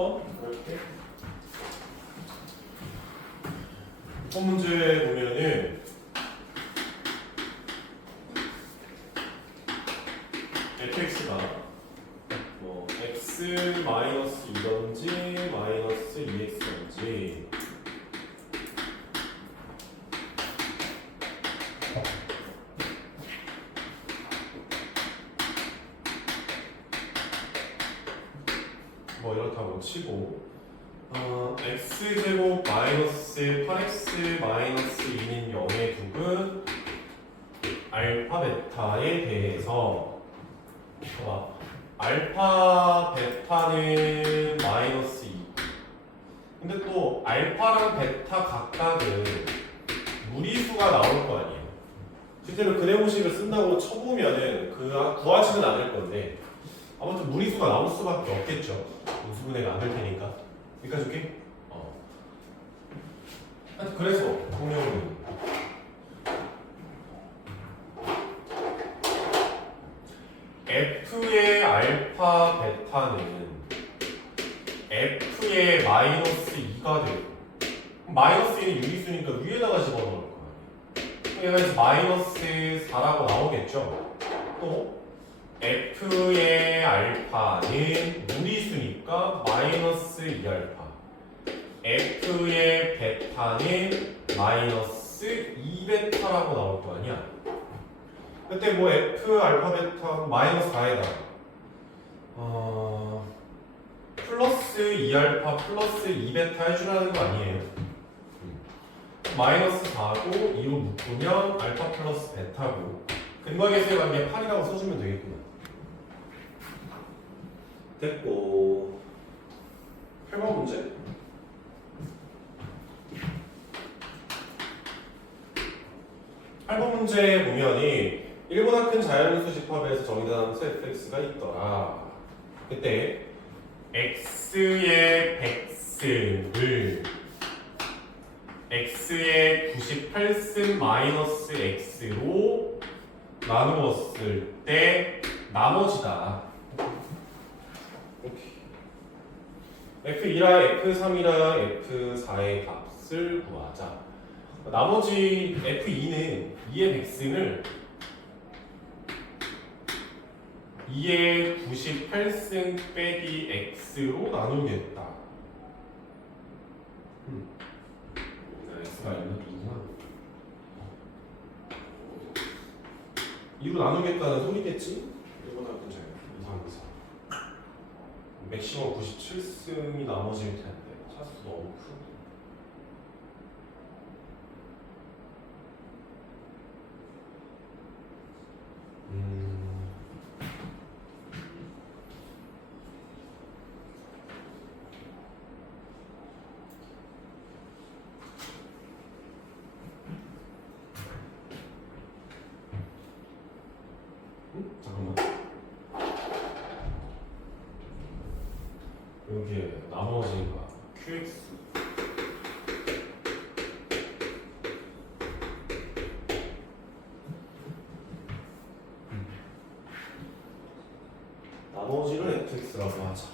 6번 이렇게 6번 문제 보면은 fx가 뭐 x 마이너스 2던지 마이너스 2x던지 뭐 이렇다고 치고 x제곱 마이너스 8x 마이너스 2는 0의 두근 알파 베타에 대해서 봐봐 알파 베타는 마이너스 2 근데 또 알파랑 베타 각각은 무리수가 나올 거 아니에요. 실제로 근해공식을 쓴다고 쳐보면은 구하지는 않을 건데 아무튼 무리수가 나올 수밖에 없겠죠. 무수분해가 안 될 테니까. 여기까지 줄게. 하여튼 그래서 공룡은 F의 알파 베타는 F의 마이너스 2가 되고 마이너스 1은 유리수니까 위에다가 집어넣을 거야. 얘가 이제 마이너스 4라고 나오겠죠. 또 F의 알파는 무리수니까 마이너스 2알파 F의 베타는 마이너스 2베타라고 나올 거 아니야. 그때 뭐 F 알파 베타 마이너스 4에다가 플러스 2알파 플러스 2베타 해주라는 거 아니에요. 마이너스 4고 2로 묶으면 알파 플러스 베타고 근거계수의 관계 8이라고 써주면 되겠구나. 됐고 8번 문제. 문제에 보면이 1보다 큰 자연수 집합에서 정의된 함수 fx가 있더라. 그때 x의 100승을 x의 98승 마이너스 x로 나누었을 때 나머지다. F2랑 F3이랑 F4의 값을 구하자. 나머지 F2는 2의 100승을 2의 98승 빼기 x로 나누겠다. x가 있는 2로 나누겠다는 소리겠지? 1보다 큰 자연 이상에서 맥시멈 97승이 나머지일 텐데 차수 너무 크고 잠깐만 여기에 나머지가 QX 나머지를 FX라고 하자.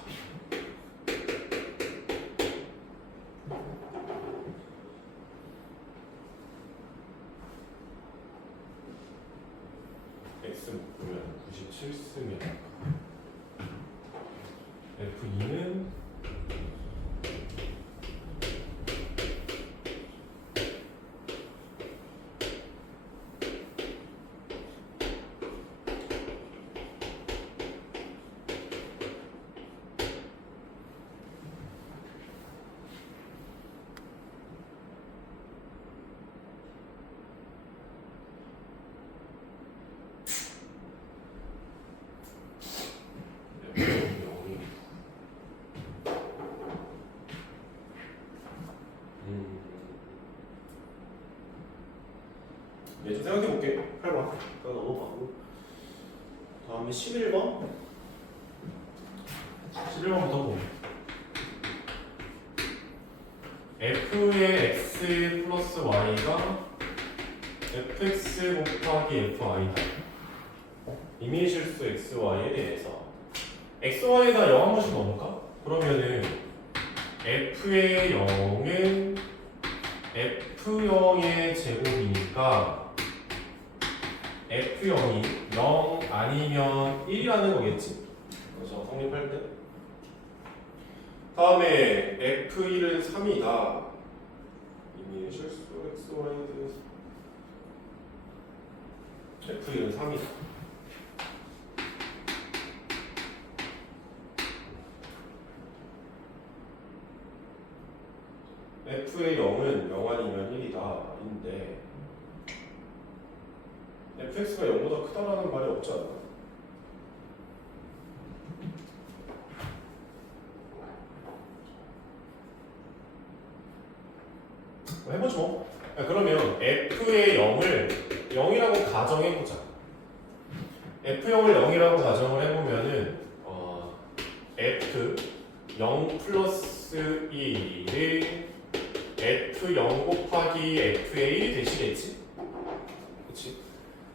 X 묶으면 97승이야. F2는 좀 생각해볼게. 8번 일단 넘어가고 다음에 11번 11번부터 보면 f의 x 플러스 y가 fx 곱하기 fi다. 임의실수 xy에 대해서 xy에다 0 한 번씩 넣을까? 그러면은 f의 0은 f0의 제곱이니까 f0이 0 아니면 1이라는 거겠지? 그래서 성립할 때 다음에 f1은 3이다. 이미 실수 xy에 f1은 3이다. f의 0은 0 아니면 1이다. 인데 fx가 0보다 크다라는 말이 없지 않나? 해보죠. 뭐. 그러면 f의 0을 0이라고 가정해보자. f0을 0이라고 가정을 해보면은 f 0 플러스 1이 f0 곱하기 f의 1이 되시겠지? 그치?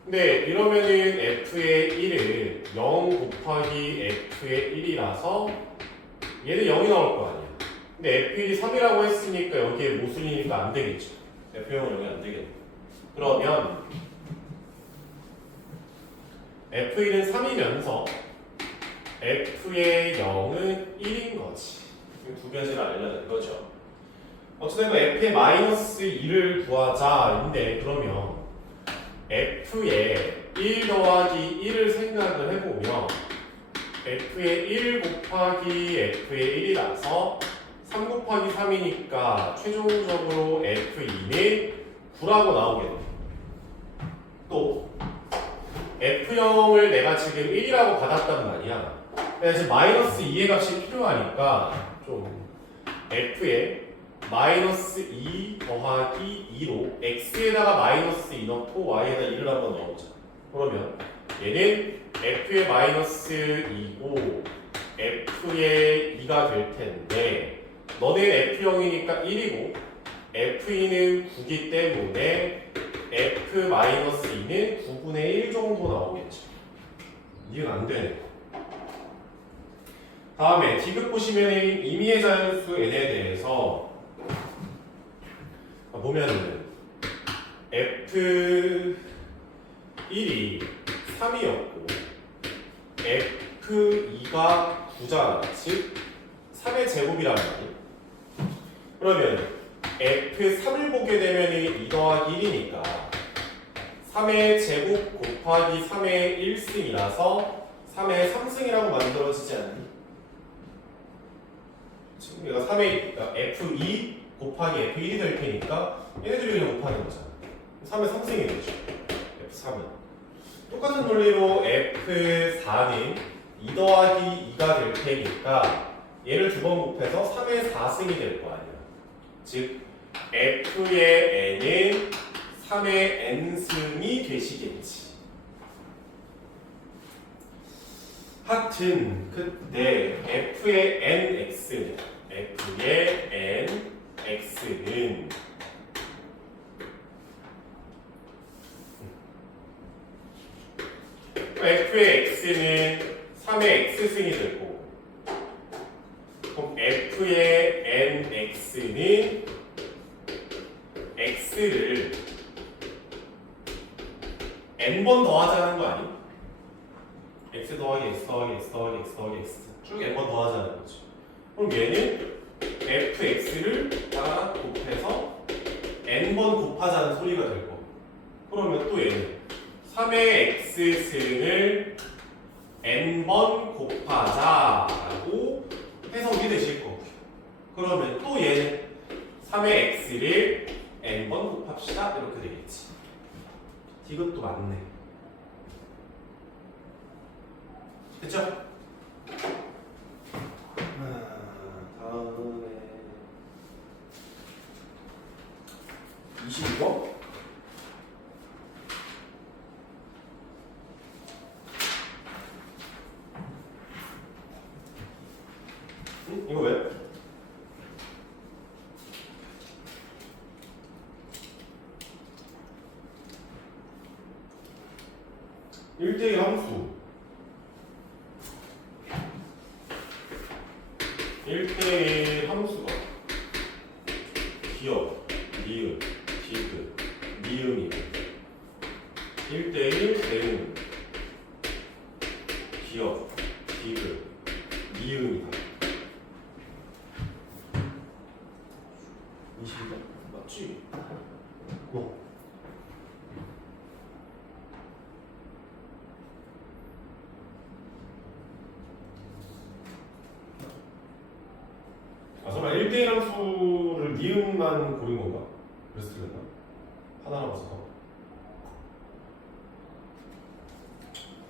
근데 이러면은 f의 1을 0 곱하기 f의 1이라서 얘는 0이 나올 거 아니야. 근데 f1이 3이라고 했으니까 여기에 모순이니까 안 되겠죠. f0은 0이 안 되겠네. 그러면 f1은 3이면서 f의 0은 1인 거지. 두 가지를 알려는 거죠. 어쨌든 f의 마이너스 2를 구하자인데 그러면 f의 1 더하기 1을 생각을 해보면 f의 1 곱하기 f의 1이라서 3 곱하기 3이니까 최종적으로 f2는 9라고 나오겠네. 또 f0을 내가 지금 1이라고 받았단 말이야. 근데 지금 마이너스 2의 값이 필요하니까 좀 f의 마이너스 2 더하기 2로 x에다가 마이너스 2 넣고 y에다 1을 한번 넣어보자. 그러면 얘는 f의 마이너스 2고 f의 2가 될 텐데 너는 f0이니까 1이고 f2는 9기 때문에 f-2는 9분의 1 정도 나오겠죠. 이해가 안 되네. 다음에 디귿 보시면 임의의 자연수 n에 대해서 보면은 f1이 3이었고 f2가 9잖아. 즉 3의 제곱이란 말이야. 그러면 f3을 보게 되면 2 더하기 1이니까 3의 제곱 곱하기 3의 1승이라서 3의 3승이라고 만들어지지 않니? 지금 얘가 3의 f2 곱하기 f1이 될 테니까 얘네들이 그냥 곱하는 거잖아. 3의 3승이 되죠. f3은 똑같은 논리로 f4는 2 더하기 2가 될 테니까 얘를 두 번 곱해서 3의 4승이 될 거 아니야. 즉 f의 n은 3의 n승이 되시겠지. 하여튼 그때 f의 nx는 f의 x는 3의 x승이 되고 그럼 f의 nx는 x를 n번 더하자는 거 아니? x 더하기 x 더하기 x 더하기 x 더하기 x 쭉 n번 더하자는 거지. 그럼 얘는 fx를 다 곱해서 n번 곱하자는 소리가 될 거고. 그러면 또 얘는 3의 x승을 n번 곱하자라고 해석이 되실 거고요. 그러면 또 얘는 3의 x를 n번 곱합시다 이렇게 되겠지. 이것도 맞네. 됐죠? 다음에 22번? 응? 이거 왜? 일대일 함수 1대1 함수가 기억, 니은, 디귿, 니은이 1대1 대응 기억, 디귿, 니은이다. 20이다? 맞지? 설마 1대1 함수를 니은만 고른 건가? 그래서 틀렸나? 하나 남았어.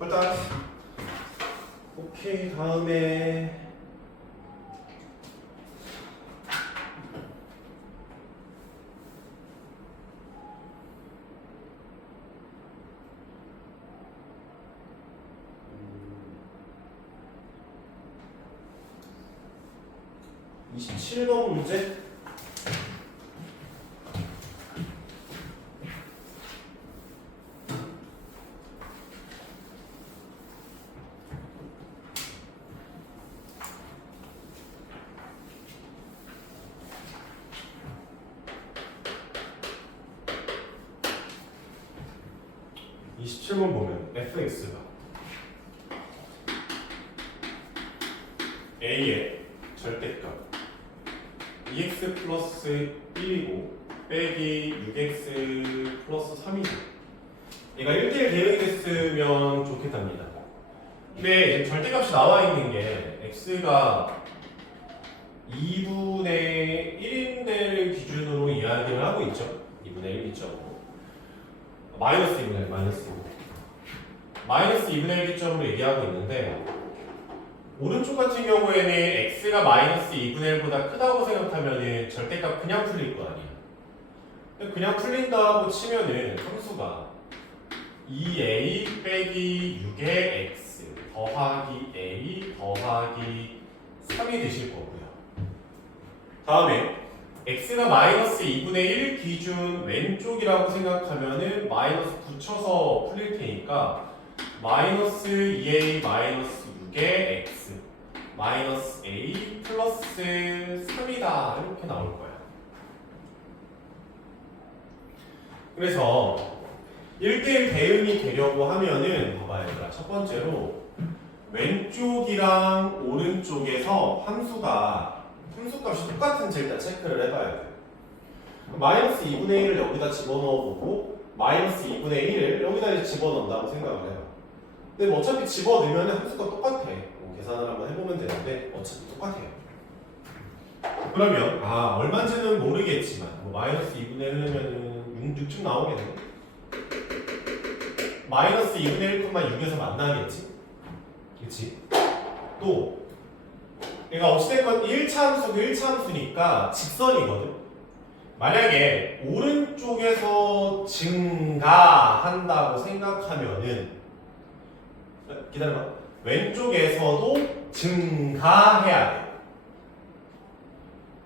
일단 오케이. 다음에 27번 문제. 보면 fx가 a의 절대값 2x 플러스 1이고 빼기 6x 플러스 3이죠. 얘가 1대1 대응이 됐으면 좋겠답니다. 근데 절대값이 나와 있는 게 x가 2분의 1인데를 기준으로 이야기를 하고 있죠. 2분의 1 있죠. 마이너스 2분의 1, 마이너스 2분의 1 기점으로 얘기하고 있는데, 오른쪽 같은 경우에는 x가 마이너스 2분의 1보다 크다고 생각하면 절대값 그냥 풀릴 거 아니야. 그냥 풀린다고 치면은 함수가 2a 빼기 6의 x 더하기 a 더하기 3이 되실 거고요. 다음에 x가 마이너스 2분의 1 기준 왼쪽이라고 생각하면은 마이너스 붙여서 풀릴 테니까 마이너스 2a 마이너스 6의 x 마이너스 a 플러스 3이다 이렇게 나올 거야. 그래서 1대1 대응이 되려고 하면은 봐봐요. 얘들아. 첫 번째로 왼쪽이랑 오른쪽에서 함수값이 똑같은지 일단 체크를 해봐야 돼. 마이너스 2분의 1을 여기다 집어넣어보고 마이너스 2분의 1을 여기다 이제 집어넣는다고 생각을 해요. 근데 뭐 어차피 집어넣으면 함수가 똑같아. 계산을 한번 해보면 되는데 어차피 똑같아요. 그러면 얼마인지는 모르겠지만 마이너스 2분의 1이면 6쯤 나오겠네. 마이너스 2분의 1,6에서 만나겠지? 그치? 또 얘가 어찌됐건 1차 함수고 1차 함수니까 직선이거든. 만약에 오른쪽에서 증가한다고 생각하면은 기다려봐. 왼쪽에서도 증가해야 돼.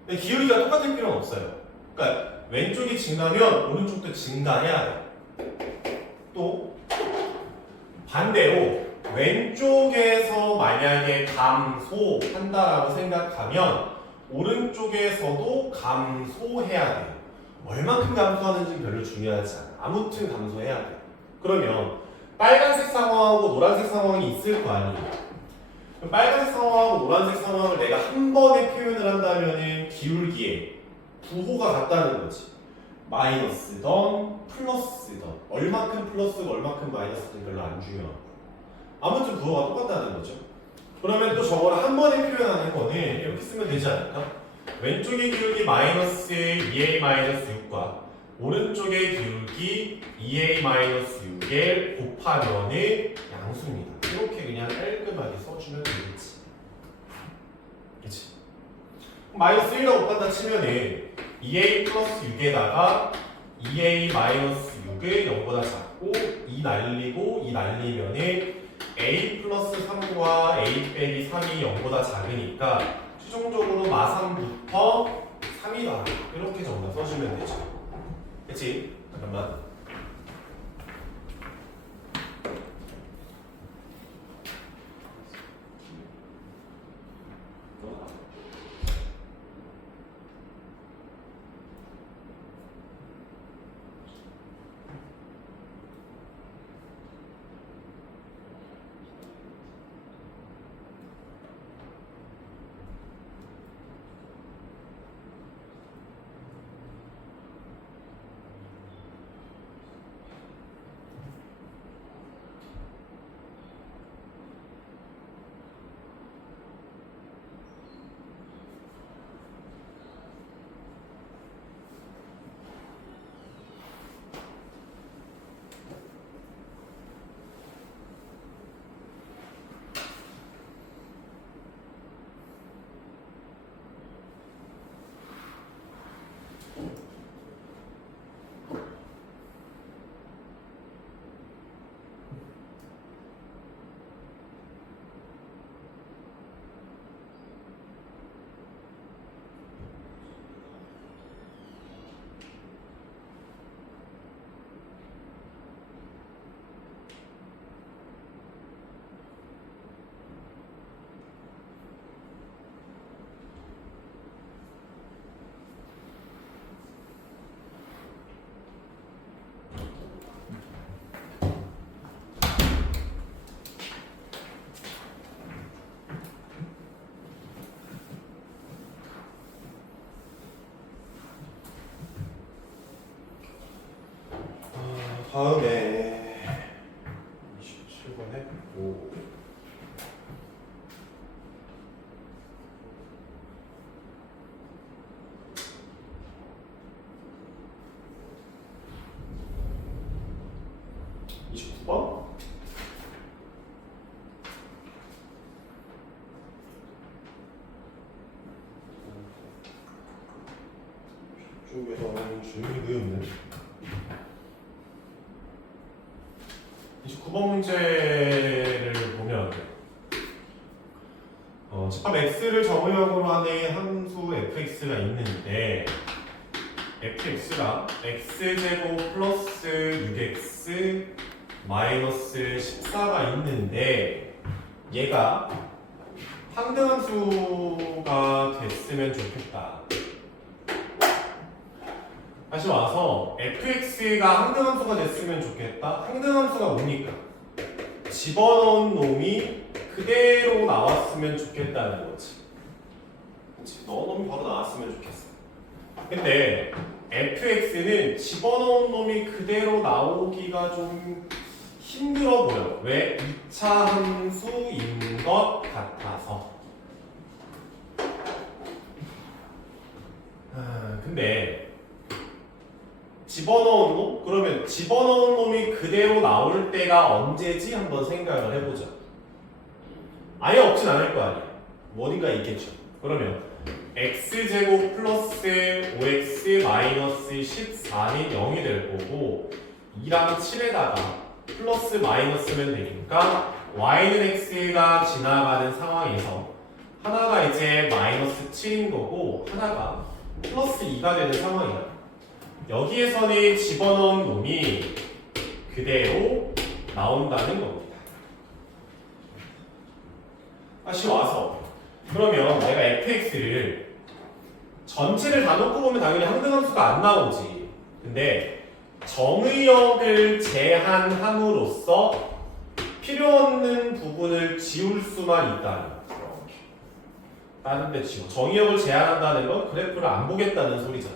근데 기울기가 똑같을 필요는 없어요. 그러니까 왼쪽이 증가하면 오른쪽도 증가해야 돼. 또 반대로 왼쪽에서 만약에 감소한다라고 생각하면 오른쪽에서도 감소해야 돼요. 얼만큼 감소하는지는 별로 중요하지 않아. 아무튼 감소해야 돼. 그러면 빨간색 상황하고 노란색 상황이 있을 거 아니에요. 그럼 빨간색 상황하고 노란색 상황을 내가 한 번에 표현을 한다면 기울기에 부호가 같다는 거지. 마이너스던 플러스던 얼만큼 플러스고 얼만큼 마이너스든 별로 안 중요하고 아무튼 부호가 똑같다는 거죠. 그러면 또 저거를 한 번에 표현하는 거는 이렇게 쓰면 되지 않을까? 왼쪽의 기울기 마이너스 2a 마이너스 6과 오른쪽의 기울기 2a 마이너스 6에 곱하면은 양수입니다. 이렇게 그냥 깔끔하게 써주면 되겠지. 그치? 마이너스 1로 곱한다 치면은 2a 플러스 6에다가 2a 마이너스 6을 0보다 작고 2 날리고 2 날리면은 a 플러스 3과 a 빼기 3이 0보다 작으니까 최종적으로 마3부터 3이다. 이렇게 정답 써주면 되죠. 그치? 잠깐만. 다음에 27번에 5 29번 이쪽에서는 주문이 왜 없네. 29번 문제를 보면 집합 x를 정의역으로 하는 함수 fx가 있는데 fx가 x제곱 플러스 6x 마이너스 14가 있는데 얘가 상등함수가 됐으면 좋겠다. 다시 와서 fx가 항등함수가 됐으면 좋겠다. 항등함수가 뭡니까? 집어넣은 놈이 그대로 나왔으면 좋겠다는 거지. 그치? 넣은 놈이 바로 나왔으면 좋겠어. 근데 fx는 집어넣은 놈이 그대로 나오기가 좀 힘들어 보여. 왜? 2차 함수인 것 같아서. 근데 집어넣은 놈? 그러면 집어넣은 놈이 그대로 나올 때가 언제지? 한번 생각을 해보자. 아예 없진 않을 거 아니야. 뭐 어딘가 있겠죠. 그러면 x제곱 플러스 5x 마이너스 14는 0이 될 거고 2랑 7에다가 플러스 마이너스면 되니까 y는 x가 지나가는 상황에서 하나가 이제 마이너스 7인 거고 하나가 플러스 2가 되는 상황이야. 여기에서는 집어넣은 놈이 그대로 나온다는 겁니다. 다시 와서 그러면 내가 fx를 전체를 다 놓고 보면 당연히 항등함수가 안 나오지. 근데 정의역을 제한함으로써 필요 없는 부분을 지울 수만 있다는 이렇게 다른 데 지워. 정의역을 제한한다는 건 그래프를 안 보겠다는 소리잖아.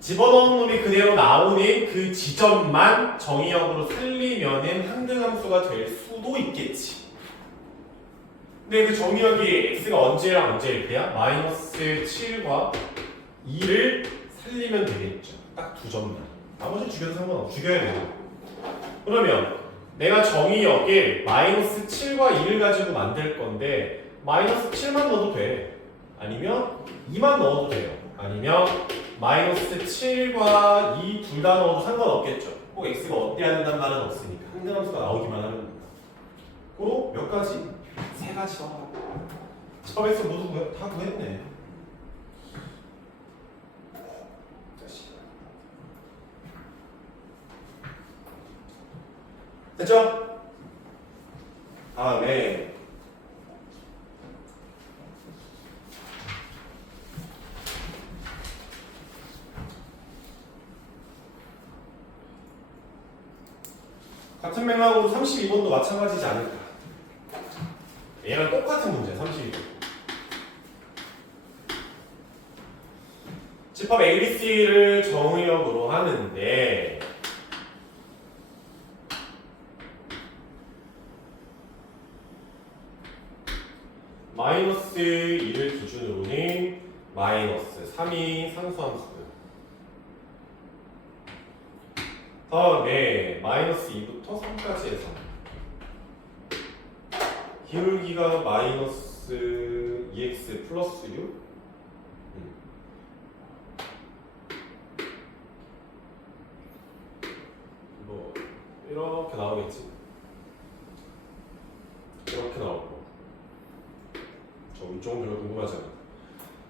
집어넣은 놈이 그대로 나오는 그 지점만 정의역으로 살리면은 항등함수가 될 수도 있겠지. 근데 그 정의역이 x가 언제랑 언제일 때야? 마이너스 7과 2를 살리면 되겠죠. 딱 두 점만. 나머지 죽여도 상관없어. 죽여야 돼. 그러면 내가 정의역에 마이너스 7과 2를 가지고 만들 건데 마이너스 7만 넣어도 돼. 아니면 2만 넣어도 돼요. 아니면 마이너스 7과 2 둘 다 넣어도 상관없겠죠. 꼭 x가 어때야 된다는 말은 없으니까 항등함수가 나오기만 하면 됩니다. 그리고 몇 가지? 세 가지 더 하고 집합 x 모두 다 구했네. 됐죠? 다음에 같은 맥락으로 32번도 마찬가지지 않을까. 얘랑 똑같은 문제 32번. 집합 ABC를 정의역으로 하는데 마이너스 2를 기준으로는 마이너스 3이 상수함수고요. 다음에 마이너스 2부터 3까지 해서 기울기가 마이너스 2x 플러스 6 뭐 이렇게 나오겠지. 이렇게 나오고 저 이쪽은 별로 궁금하지 않아.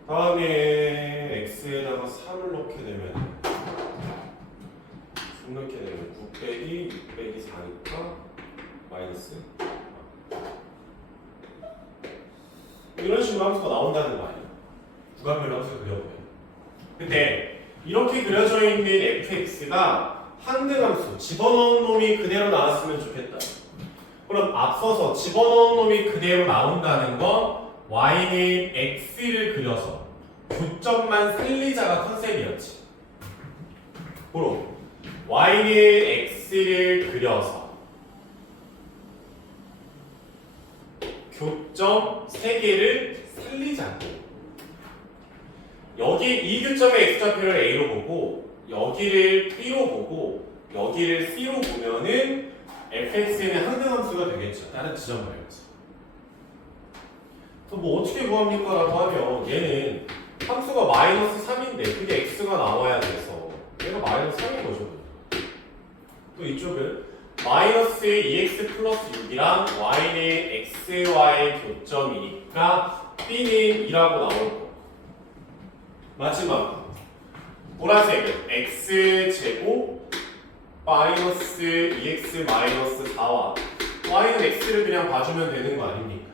다음에 x에다가 3을 넣게 되면 3 넣게 되면 9 빼기 6 빼기 4니까 마이너스 이런 식으로 함수가 나온다는 거 아니야? 구간별로 함수가 그려보면. 근데 이렇게 그려져 있는 fx가 항등함수 집어넣은 놈이 그대로 나왔으면 좋겠다. 그럼 앞서서 집어넣은 놈이 그대로 나온다는 건 y는 x를 그려서 교점만 살리자가 컨셉이었지. 그럼 y는 x를 그려서 교점 3개를 살리자고. 여기 이 교점의 x좌표를 a로 보고 여기를 b로 보고 여기를 c로 보면은 fx는 항등함수가 되겠죠. 다른 지점 말고서. 또 뭐 어떻게 구합니까? 라고 하면 얘는 함수가 마이너스 3인데 그게 x가 나와야 돼서 얘가 마이너스 3인 거죠. 또 이쪽은 마이너스 2x 플러스 6이랑 y는 xy 교점이니까 b는 2라고 나올 거고. 마지막 보라색은 x제곱 마이너스 2x 마이너스 4와 y는 x를 그냥 봐주면 되는 거 아닙니까?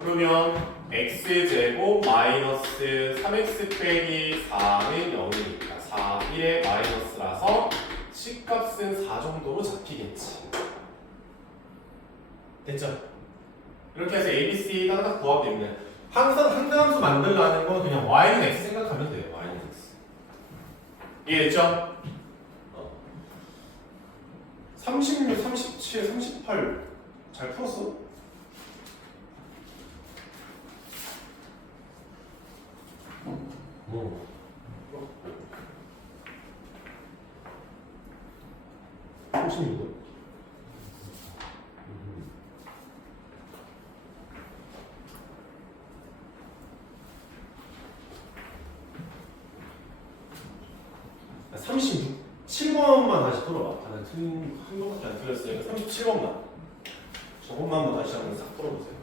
그러면 x제곱 마이너스 3x 빼기 4는 0이니까 4, 1의 마이너스라서 C값은 4 정도로 잡히겠지. 됐죠? 이렇게 해서 A, B, C 딱딱 부합되면 항상 항등함수 만들라는 건 그냥 y는 x 생각하면 돼요. y는 x. 이해됐죠? 36, 37, 38 잘 풀었어? 뭐? 36은? 아, 37번만 다시 풀어봐. 한 번밖에 안 틀렸으니까 37번만. 저것만 한번 다시 한번 싹 풀어보세요.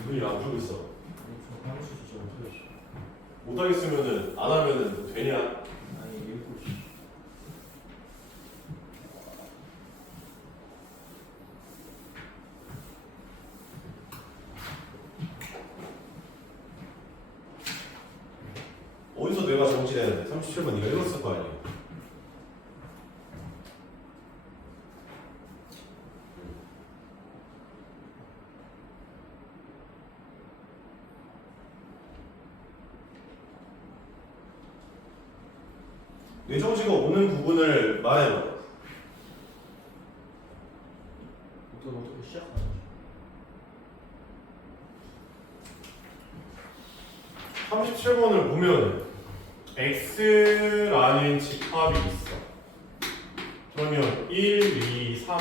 이분이 안 주고 있어. 못하겠으면은 안 하면은 되냐? 아니 읽고 있어. 어디서 내가 정지되는데 37번 네가 읽었을 거 아니야? 뇌정지가 오는 부분을 말해봐. 어떻게 시작하는 37번을 보면 x라는 집합이 있어. 그러면 1, 2, 3,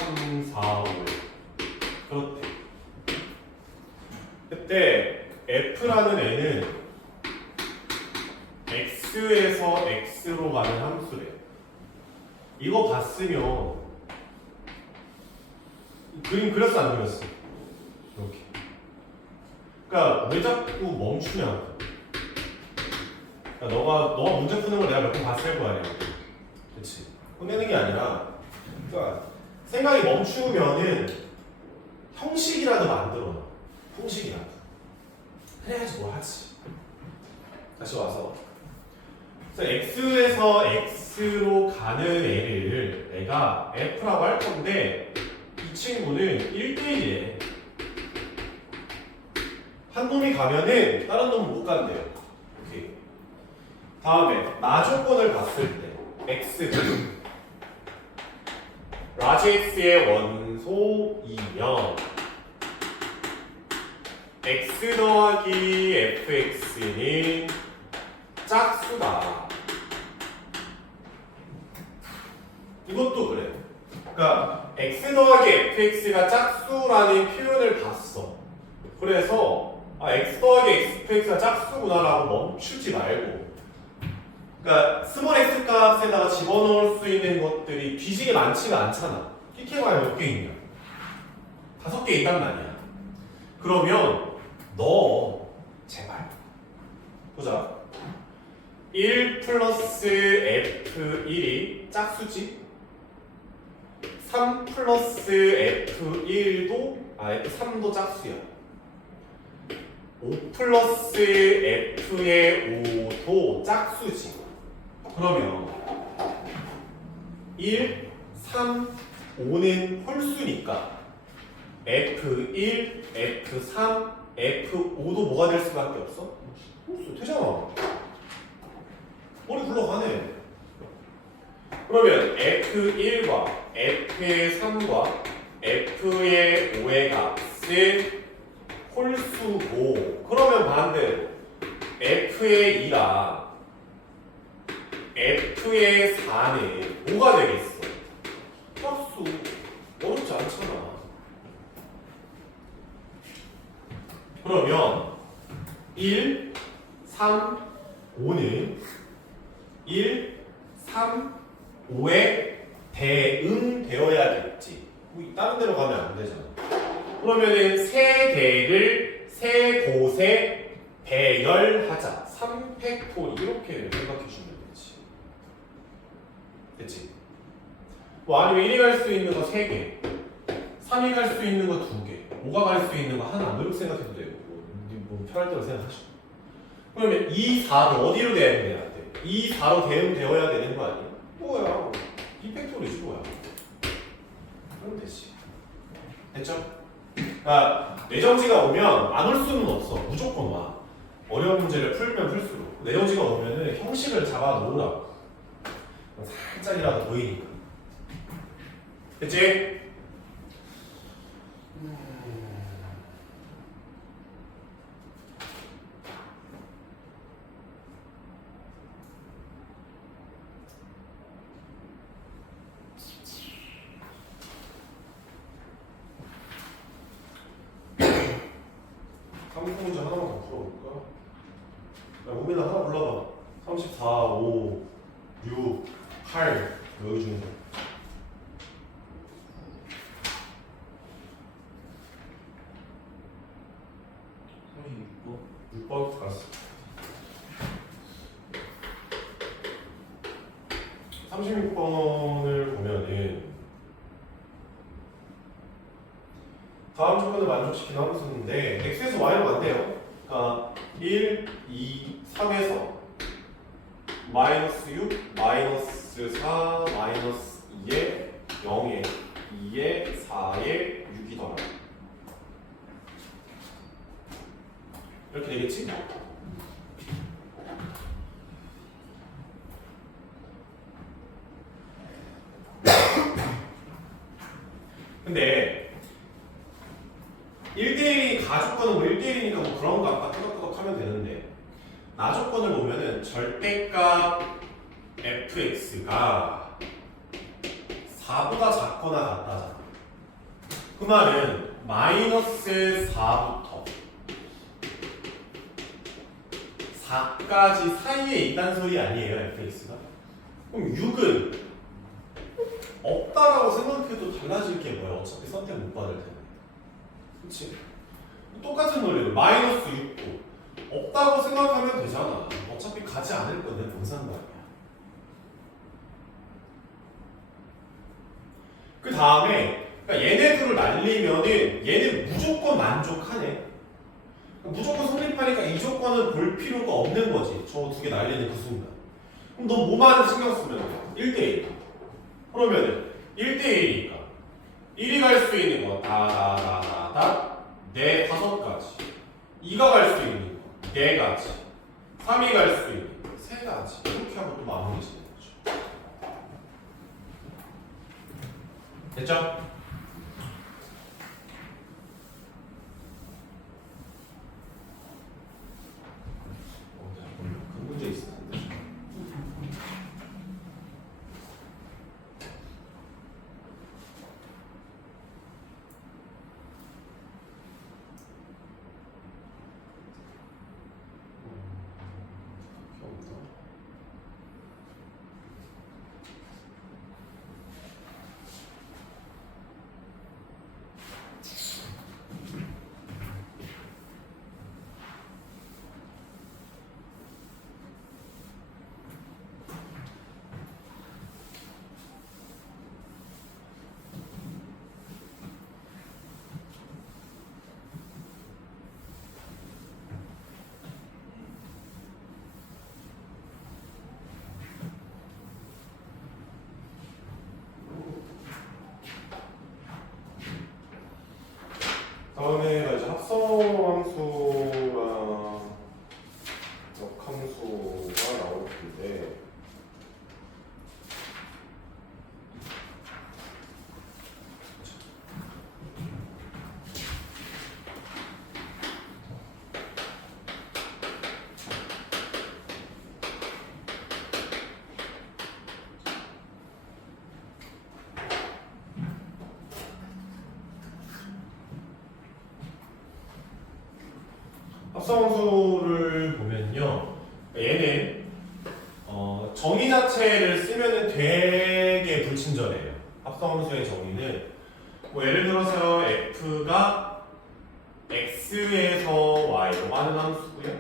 4, 5 그렇대. 그때 f라는 애는 x에서 x로 가는 함수래. 이거 봤으면 그림 그렸어 안 그렸어? 이렇게. 그러니까 왜 자꾸 멈추냐? 그러니까 너가 문제 푸는 걸 내가 몇 번 봤을 거 아니야. 그렇지? 혼내는 게 아니라, 그러니까 생각이 멈추면은 형식이라도 만들어. 형식이라도. 그래야지 뭘 하지. 다시 와서. 그래서 x에서 x로 가는 애를 내가 f라고 할 건데 이 친구는 1대1이래. 한 놈이 가면은 다른 놈은 못 간대요. 오케이. 다음에 나조건을 봤을 때 x는 라지 x의 원소이면 x 더하기 fx는 짝수다. 이것도 그래. 그러니까 x 더하기 fx가 짝수라는 표현을 봤어. 그래서 x 더하기 fx가 짝수구나라고 멈추지 말고, 그러니까 스몰 x 값에다가 집어넣을 수 있는 것들이 뒤지게 많지가 않잖아. 끼케가 몇 개 있냐? 5개 있단 말이야. 그러면 너 제발 보자. 1 플러스 f1이 짝수지? 3 플러스 f1도 f3도 짝수야. 5 플러스 f의 5도 짝수지. 그러면 1, 3, 5는 홀수니까 f1, f3, f5도 뭐가 될 수밖에 없어? 홀수 되잖아. 머리 굴러가네. 그러면 f1과 f의 3과 f의 5의 값은 홀수고, 그러면 반대로 f의 2랑 f의 4는 뭐가 되겠어? 짝수. 어렵지 않잖아. 그러면 1, 3, 5는 1, 3, 5에 대응되어야겠지. 다른 데로 가면 안 되잖아. 그러면은 세 개를 세 곳에 배열하자. 3팩토리 이렇게 생각해 주면 되지. 됐지? 뭐 아니면 1이 갈 수 있는 거 3개, 3이 갈 수 있는 거 2개, 5가 갈 수 있는 거 하나, 뭐 이렇게 생각해도 되고, 뭐 편할 대로 생각하시고. 그러면 2, 4를 어디로 대응돼야 돼? 2, 4로 대응되어야 되는 거 아니야? 뭐야? 2팩토리지 뭐야? 그럼 되지. 됐죠? 그러니까 내정지가 오면 안 올 수는 없어. 무조건 와. 어려운 문제를 풀면 풀수록 내정지가 오면은 형식을 잡아 놓으라고. 살짝이라도 보이니까. 됐지? 문제 하나만 더 풀어볼까? 야, 우빈아 하나 골라봐. 34, 5, 6, 8 여기 중에서. 36번. 6번 알았어. 36번을 보면은 다음 조건을 만족시키는 함수인데 x에서 y로 간대요. 그러니까 1, 2, 3에서 마이너스 6, 마이너스 4, 마이너스 2에 0에 2에 4에 6이더라. 이렇게 되겠지? 근데 1대1이 가조건은 뭐 1대1이니까 뭐 그런 거 아까 끄덕끄덕 하면 되는데, 나조건을 보면은 절대값 fx가 4보다 작거나 같다잖아. 그 말은 마이너스 4부터 4까지 사이에 있다는 소리 아니에요, fx가? 그럼 6은 없다라고 생각해도 달라질 게 뭐야? 어차피 선택 못 받을 텐데. 그치? 똑같은 논리로 마이너스 6도 없다고 생각하면 되잖아. 어차피 가지 않을 거는 분산관이야. 그 다음에 그러니까 얘네 둘을 날리면은 얘는 무조건 만족하네. 무조건 성립하니까 이 조건은 볼 필요가 없는 거지. 저 두 개 날리는 그 순간. 그럼 너 뭐만 신경 쓰면 돼? 1대1. 그러면은 1대1이니까 1이 갈 수 있는 거 다, 네 5가지. 2가 갈 수 있는 거 4가지, 3이 갈 수 있는 거 3가지 이렇게 하고 또 마무리 짓는 거죠. 됐죠? 그 문제 있을 텐데. 다음에가 이제 합성함수랑 역함수가 나올 텐데 합성함수를 보면요, 얘는 정의 자체를 쓰면은 되게 불친절해요. 합성함수의 정의는 뭐 예를 들어서 f가 x에서 y로 가는 함수고요.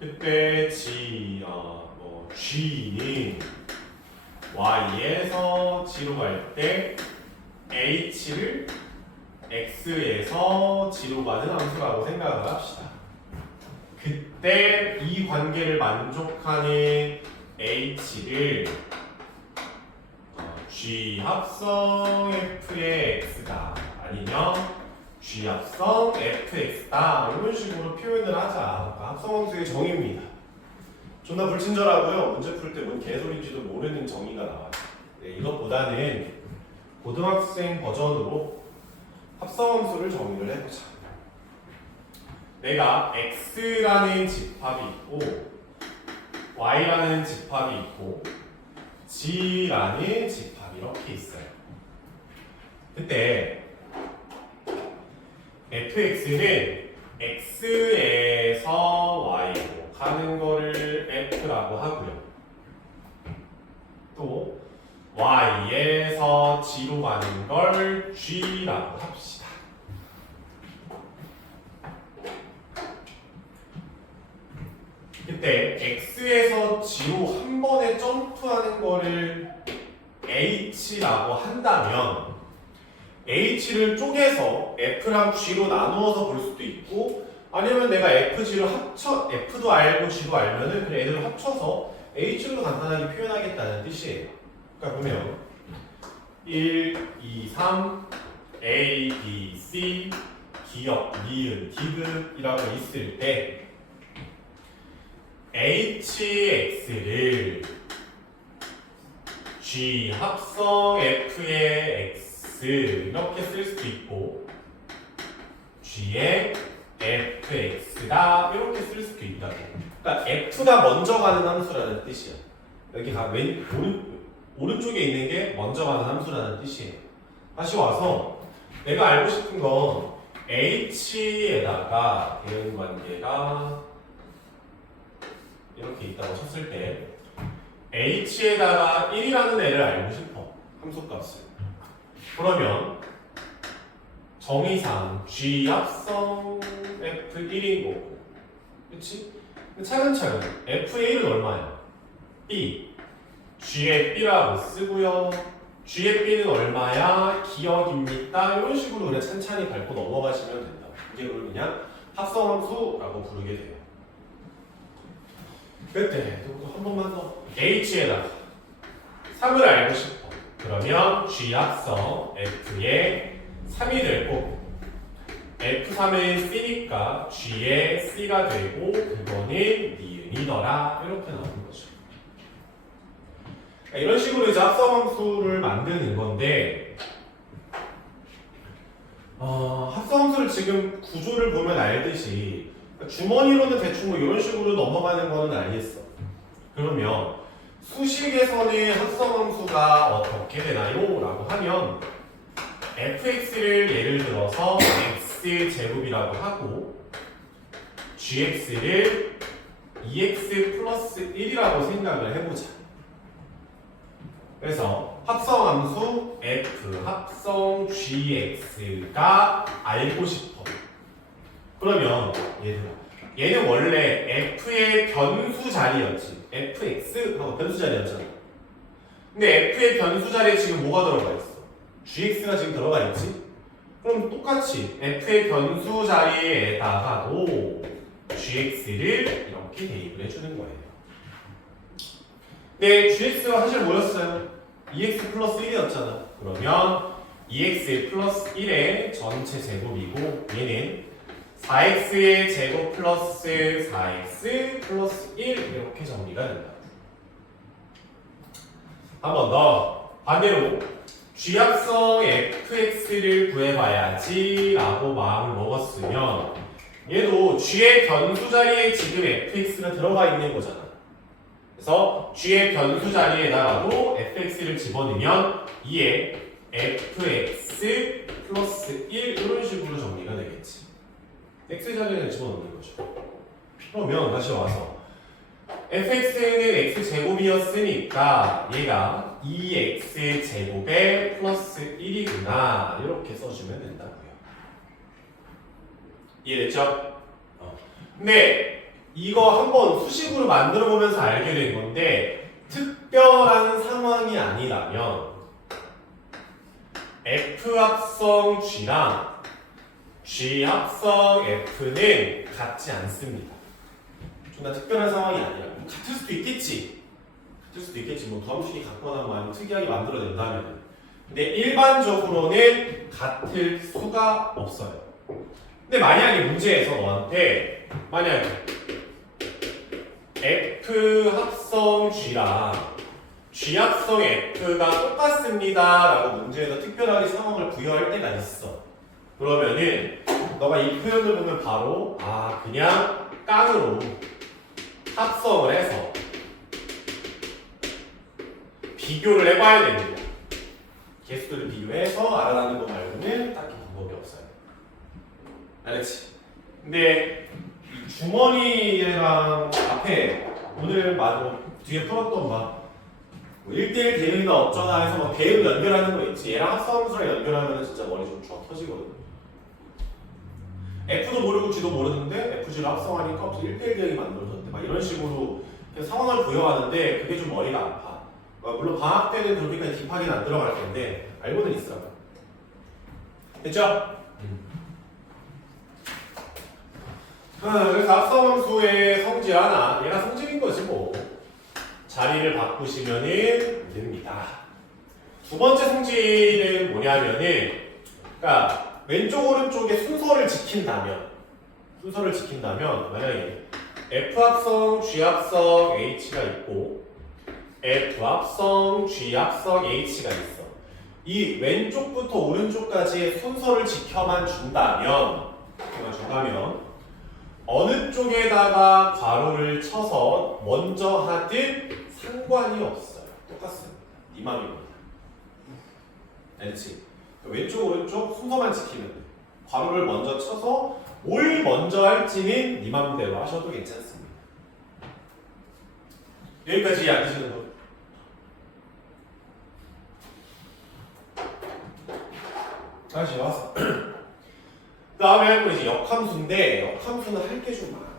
그때 g는 y에서 g로 갈 때 h를 x에서 g로 가는 함수라고 생각을 합시다. 그때 이 관계를 만족하는 h를 g 합성 f의 x다 아니면 g 합성 fx다 이런 식으로 표현을 하자. 그러니까 합성함수의 정의입니다. 존나 불친절하고요. 문제 풀 때 뭔 개소리인지도 모르는 정의가 나와요. 네, 이것보다는 고등학생 버전으로 합성함수를 정의를 해보자. 내가 x라는 집합이 있고 y라는 집합이 있고 g라는 집합이 이렇게 있어요. 그때 fx는 x에서 y로 가는 거를 f라고 하고요. 또 y에서 g로 가는 걸 g라고 합시다. 그때 x에서 g로 한 번에 점프하는 거를 h라고 한다면 h를 쪼개서 f랑 g로 나누어서 볼 수도 있고 아니면 내가 fg를 f도 알고 g도 알면은 그냥 애들을 합쳐서 h로 간단하게 표현하겠다는 뜻이에요. 그러니까 보면 1, 2, 3, A, B, C, 기역, 니은, 디귿이라고 있을 때 hx를 g 합성 f의 x 이렇게 쓸 수도 있고 g의 fx다 이렇게 쓸 수도 있다고. 그러니까 f가 먼저 가는 함수라는 뜻이야. 여기가 오른쪽에 있는 게 먼저 가는 함수라는 뜻이에요. 다시 와서 내가 알고 싶은 건 h에다가 대응관계가 이렇게 있다고 쳤을 때 h에다가 1이라는 애를 알고 싶어. 함수값을. 그러면 정의상 g 합성 f1인 거고 그치? 차근차근 f의 1은 얼마야? b g의 b라고 쓰고요. g의 b는 얼마야? 기억입니다. 이런 식으로 그냥 찬찬히 밟고 넘어가시면 된다. 이게 그걸 그냥 합성함수라고 부르게 돼요. 그때 또 한 번만 더 h에다가 3을 알고 싶어. 그러면 g 합성 f의 3이 될 거고 F3은 C니까 G의 C가 되고 그거는 니은이더라 이렇게 나오는 거죠. 이런 식으로 이제 합성함수를 만드는 건데 합성함수를 지금 구조를 보면 알듯이 주머니로는 대충 뭐 이런 식으로 넘어가는 거는 알겠어. 그러면 수식에서는 합성함수가 어떻게 되나요? 라고 하면 fx를 예를 들어서 x제곱이라고 하고 gx를 2x 플러스 1이라고 생각을 해보자. 그래서 합성함수 f 합성 gx가 알고 싶어. 그러면 얘는 원래 f의 변수 자리였지. fx하고 변수 자리였잖아. 근데 f의 변수 자리에 지금 뭐가 들어가 있어? gx가 지금 들어가 있지? 그럼 똑같이 f의 변수 자리에다가도 gx를 이렇게 대입을 해주는 거예요. 네, gx가 사실 뭐였어요? 2x 플러스 1이었잖아. 그러면 2x 플러스 1의 전체 제곱이고 얘는 4x의 제곱 플러스 4x 플러스 1 이렇게 정리가 된다. 한 번 더 반대로 G합성 fx를 구해봐야지 라고 마음을 먹었으면 얘도 G의 변수 자리에 지금 fx가 들어가 있는 거잖아. 그래서 G의 변수 자리에다가도 fx를 집어넣으면 2에 fx 플러스 1 이런 식으로 정리가 되겠지. x 자리에 집어넣는 거죠. 그러면 다시 와서 fx는 x제곱이었으니까 얘가 2x제곱에 플러스 1이구나 이렇게 써주면 된다고요. 이해됐죠? 근데 이거 한번 수식으로 만들어 보면서 알게 된 건데 특별한 상황이 아니라면 F합성 G랑 G합성 F는 같지 않습니다. 존나 특별한 상황이 아니라 같을 수도 있겠지. 뭐 두함수식이 같거나 뭐 아니면 특이하게 만들어낸다면. 근데 일반적으로는 같을 수가 없어요. 근데 만약에 문제에서 너한테 만약에 F 합성 G랑 G 합성 F가 똑같습니다 라고 문제에서 특별하게 상황을 부여할 때가 있어. 그러면은 너가 이 표현을 보면 바로 그냥 깡으로 합성을 해서 비교를 해봐야 됩니다. 개수들을 비교해서 알아가는 거 말고는 딱히 방법이 없어요. 알겠지? 근데 이 주머니랑 앞에 오늘 뒤에 풀었던 막 1대1 대응이나 어쩌나 해서 막 대응 연결하는 거 있지. 얘랑 합성함수랑 연결하면 진짜 머리 좀 쫙 터지거든. F도 모르고 G도 모르는데 FG를 합성하니까 1대1 대응이 만들어졌대. 막 이런 식으로 상황을 부여하는데 그게 좀 머리가 아파. 물론 방학 때는 그렇게까지 딥하게는 안 들어갈 텐데 알고는 있어. 됐죠? 그래서 합성함수의 성질 하나, 얘가 성질인 거지 뭐. 자리를 바꾸시면은 됩니다. 두 번째 성질은 뭐냐면은, 그러니까 왼쪽 오른쪽에 순서를 지킨다면 만약에 F합성, G합성, H가 있고 F합성, G합성, H가 있어. 이 왼쪽부터 오른쪽까지의 순서를 지켜만 준다면 어느 쪽에다가 괄호를 쳐서 먼저 하든 상관이 없어요. 똑같습니다. 이 맘입니다. 알지? 왼쪽 오른쪽 순서만 지키면 돼. 괄호를 먼저 쳐서 뭘 먼저 할지는 네 맘대로 하셔도 괜찮습니다. 여기까지 이해하시는 분? 다시 와서 그 다음에 할 건 이제 역함수인데 역함수는 할 게 좀 많아.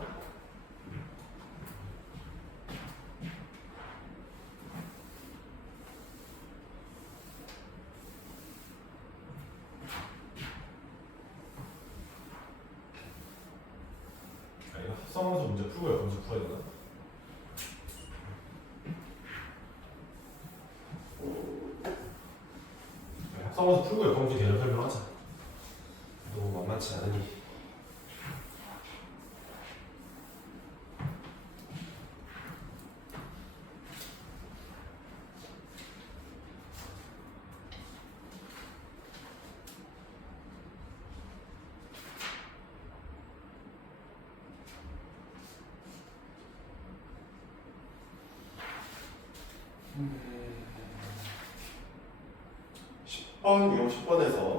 이거 합성함수 문제 풀고 역함수 풀어야 되나? 합성함수 풀고 역함수 개념 설명하자. 너무 만만 만만치 않으니. 유형 10번에서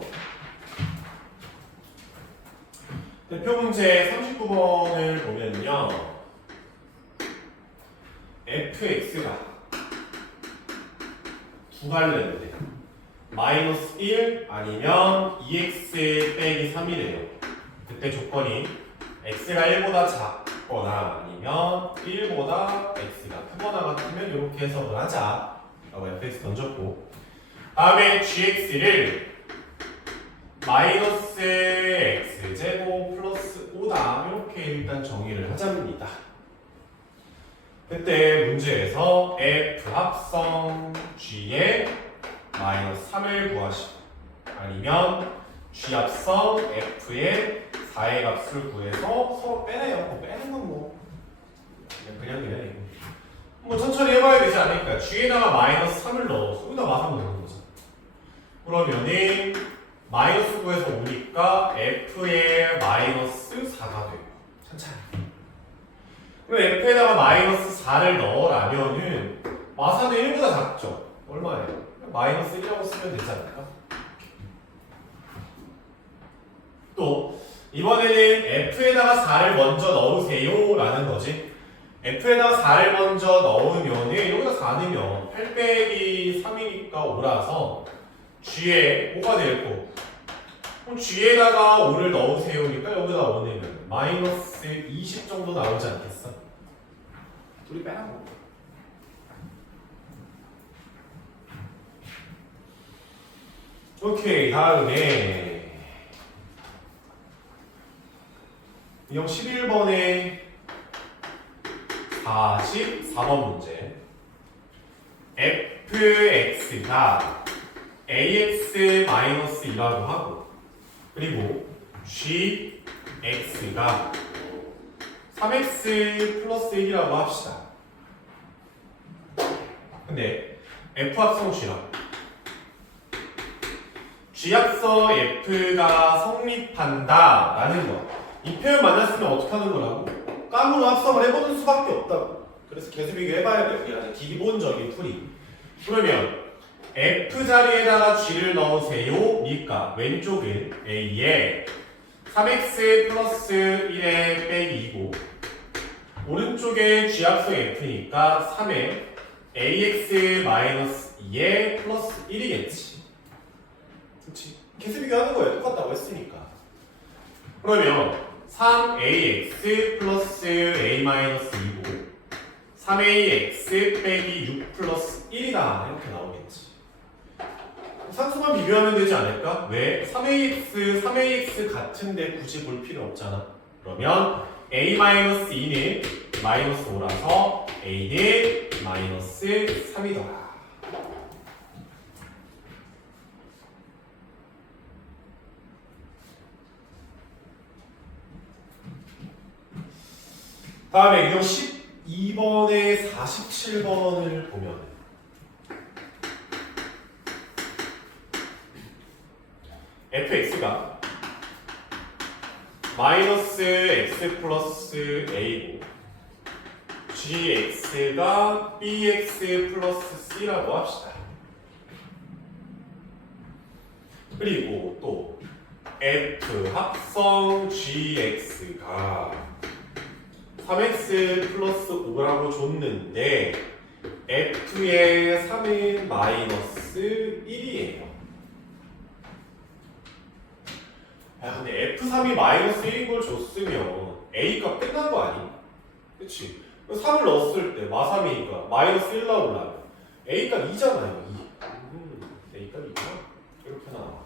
대표 문제 39번을 보면요. fx가 두 갈래인데 마이너스 1 아니면 2x 빼기 3이래요. 그때 조건이 x가 1보다 작거나 아니면 1보다 x가 크거나 같으면 이렇게 해석을 하자 라고 fx 던졌고, 다음에 gx를 마이너스 x제곱 플러스 5다 이렇게 일단 정의를 하자입니다. 그때 문제에서 f 합성 g의 마이너스 3을 구하시고 아니면 g 합성 f의 4의 값을 구해서 서로 빼내요. 뭐 빼는 건 뭐 그냥 뭐 천천히 해봐야 되지 않을까. g에다가 마이너스 3을 넣어서 여기다 마삼 넣는 거죠. 그러면은 마이너스 9에서 오니까 f의 마이너스 4가 돼요. 천천히. 그럼 f에다가 마이너스 4를 넣으라면은 마사는 1보다 작죠? 얼마예요? 마이너스 1이라고 쓰면 되지 않을까? 또 이번에는 f에다가 4를 먼저 넣으세요 라는 거지. f에다가 4를 먼저 넣으면은 여기다 4 넣으면 8 빼기 3이니까 5라서 g에 5가 될 거고, 그럼 g에다가 5를 넣으세요니까 여기다 5 넣으면 마이너스 20 정도 나오지 않겠어? 둘이 빼라고. 오케이, 다음에 유형 11번에 44번 문제. fx가 ax-2라고 하고, 그리고 gx가 3x 플러스 1이라고 합시다. 근데 f 합성 g랑 g 합성 f가 성립한다 라는 거, 이 표현 만났으면 어떻게 하는 거라고? 깜으로 합성을 해보는 수밖에 없다고. 그래서 계속 이거 해봐야 돼요. 그게 아주 기본적인 풀이. 그러면 f 자리에다가 g를 넣으세요 니까 왼쪽은 a에 3x 플러스 1의 빼기 2고, 오른쪽에 g 합성 f니까 3에 ax 마이너스 2의 플러스 1이겠지. 그치? 계속 비교하는 거예요. 똑같다고 했으니까. 그러면 3ax 플러스 a 마이너스 2고 3ax 빼기 6 플러스 1이다 이렇게 나오겠지. 상수만 비교하면 되지 않을까? 왜? 3ax 같은데 굳이 볼 필요 없잖아. 그러면 a 마이너스 2는 마이너스 5라서 a는 마이너스 3이더라. 다음에 유형 12번에 47번을 보면 fx가 마이너스 x 플러스 a고 gx가 bx 플러스 c라고 합시다. 그리고 또 f 합성 gx가 3x 플러스 5라고 줬는데 f의 3은 마이너스 1이에요. 야, 근데 f3이 마이너스 1인 걸 줬으면 a가 끝난 거 아니? 그치? 3을 넣었을 때 마3이니까 마이너스 1 나오려면 a가 2잖아요. 2. a가 2구나. 이렇게 나와.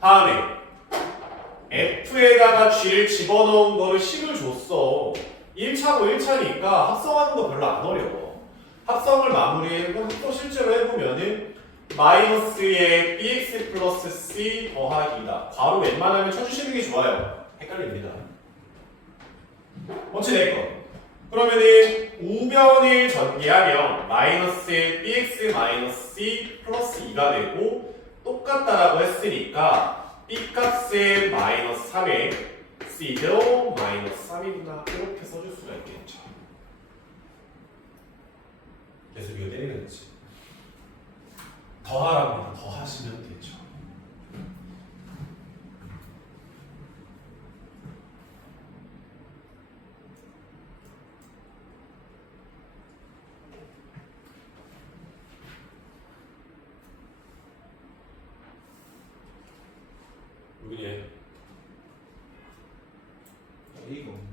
다음에 f에다가 g를 집어넣은 거를 식을 줬어. 1차고 1차니까 합성하는 거 별로 안 어려워. 합성을 마무리하고 또 실제로 해보면은 마이너스의 bx 플러스 c 더하기 2다. 괄호 웬만하면 쳐주시는 게 좋아요. 헷갈립니다. 어찌 됐건 그러면은 우변을 전개하면 마이너스의 bx 마이너스 c 플러스 2가 되고 똑같다라고 했으니까 b 값의 마이너스 3에 c도 마이너스 3이구나 이렇게 써줄 수가 있겠죠. 계속 이거 때리는 거지. 더하랍니다. 더하시면 되죠. 누구냐? A가 없는데.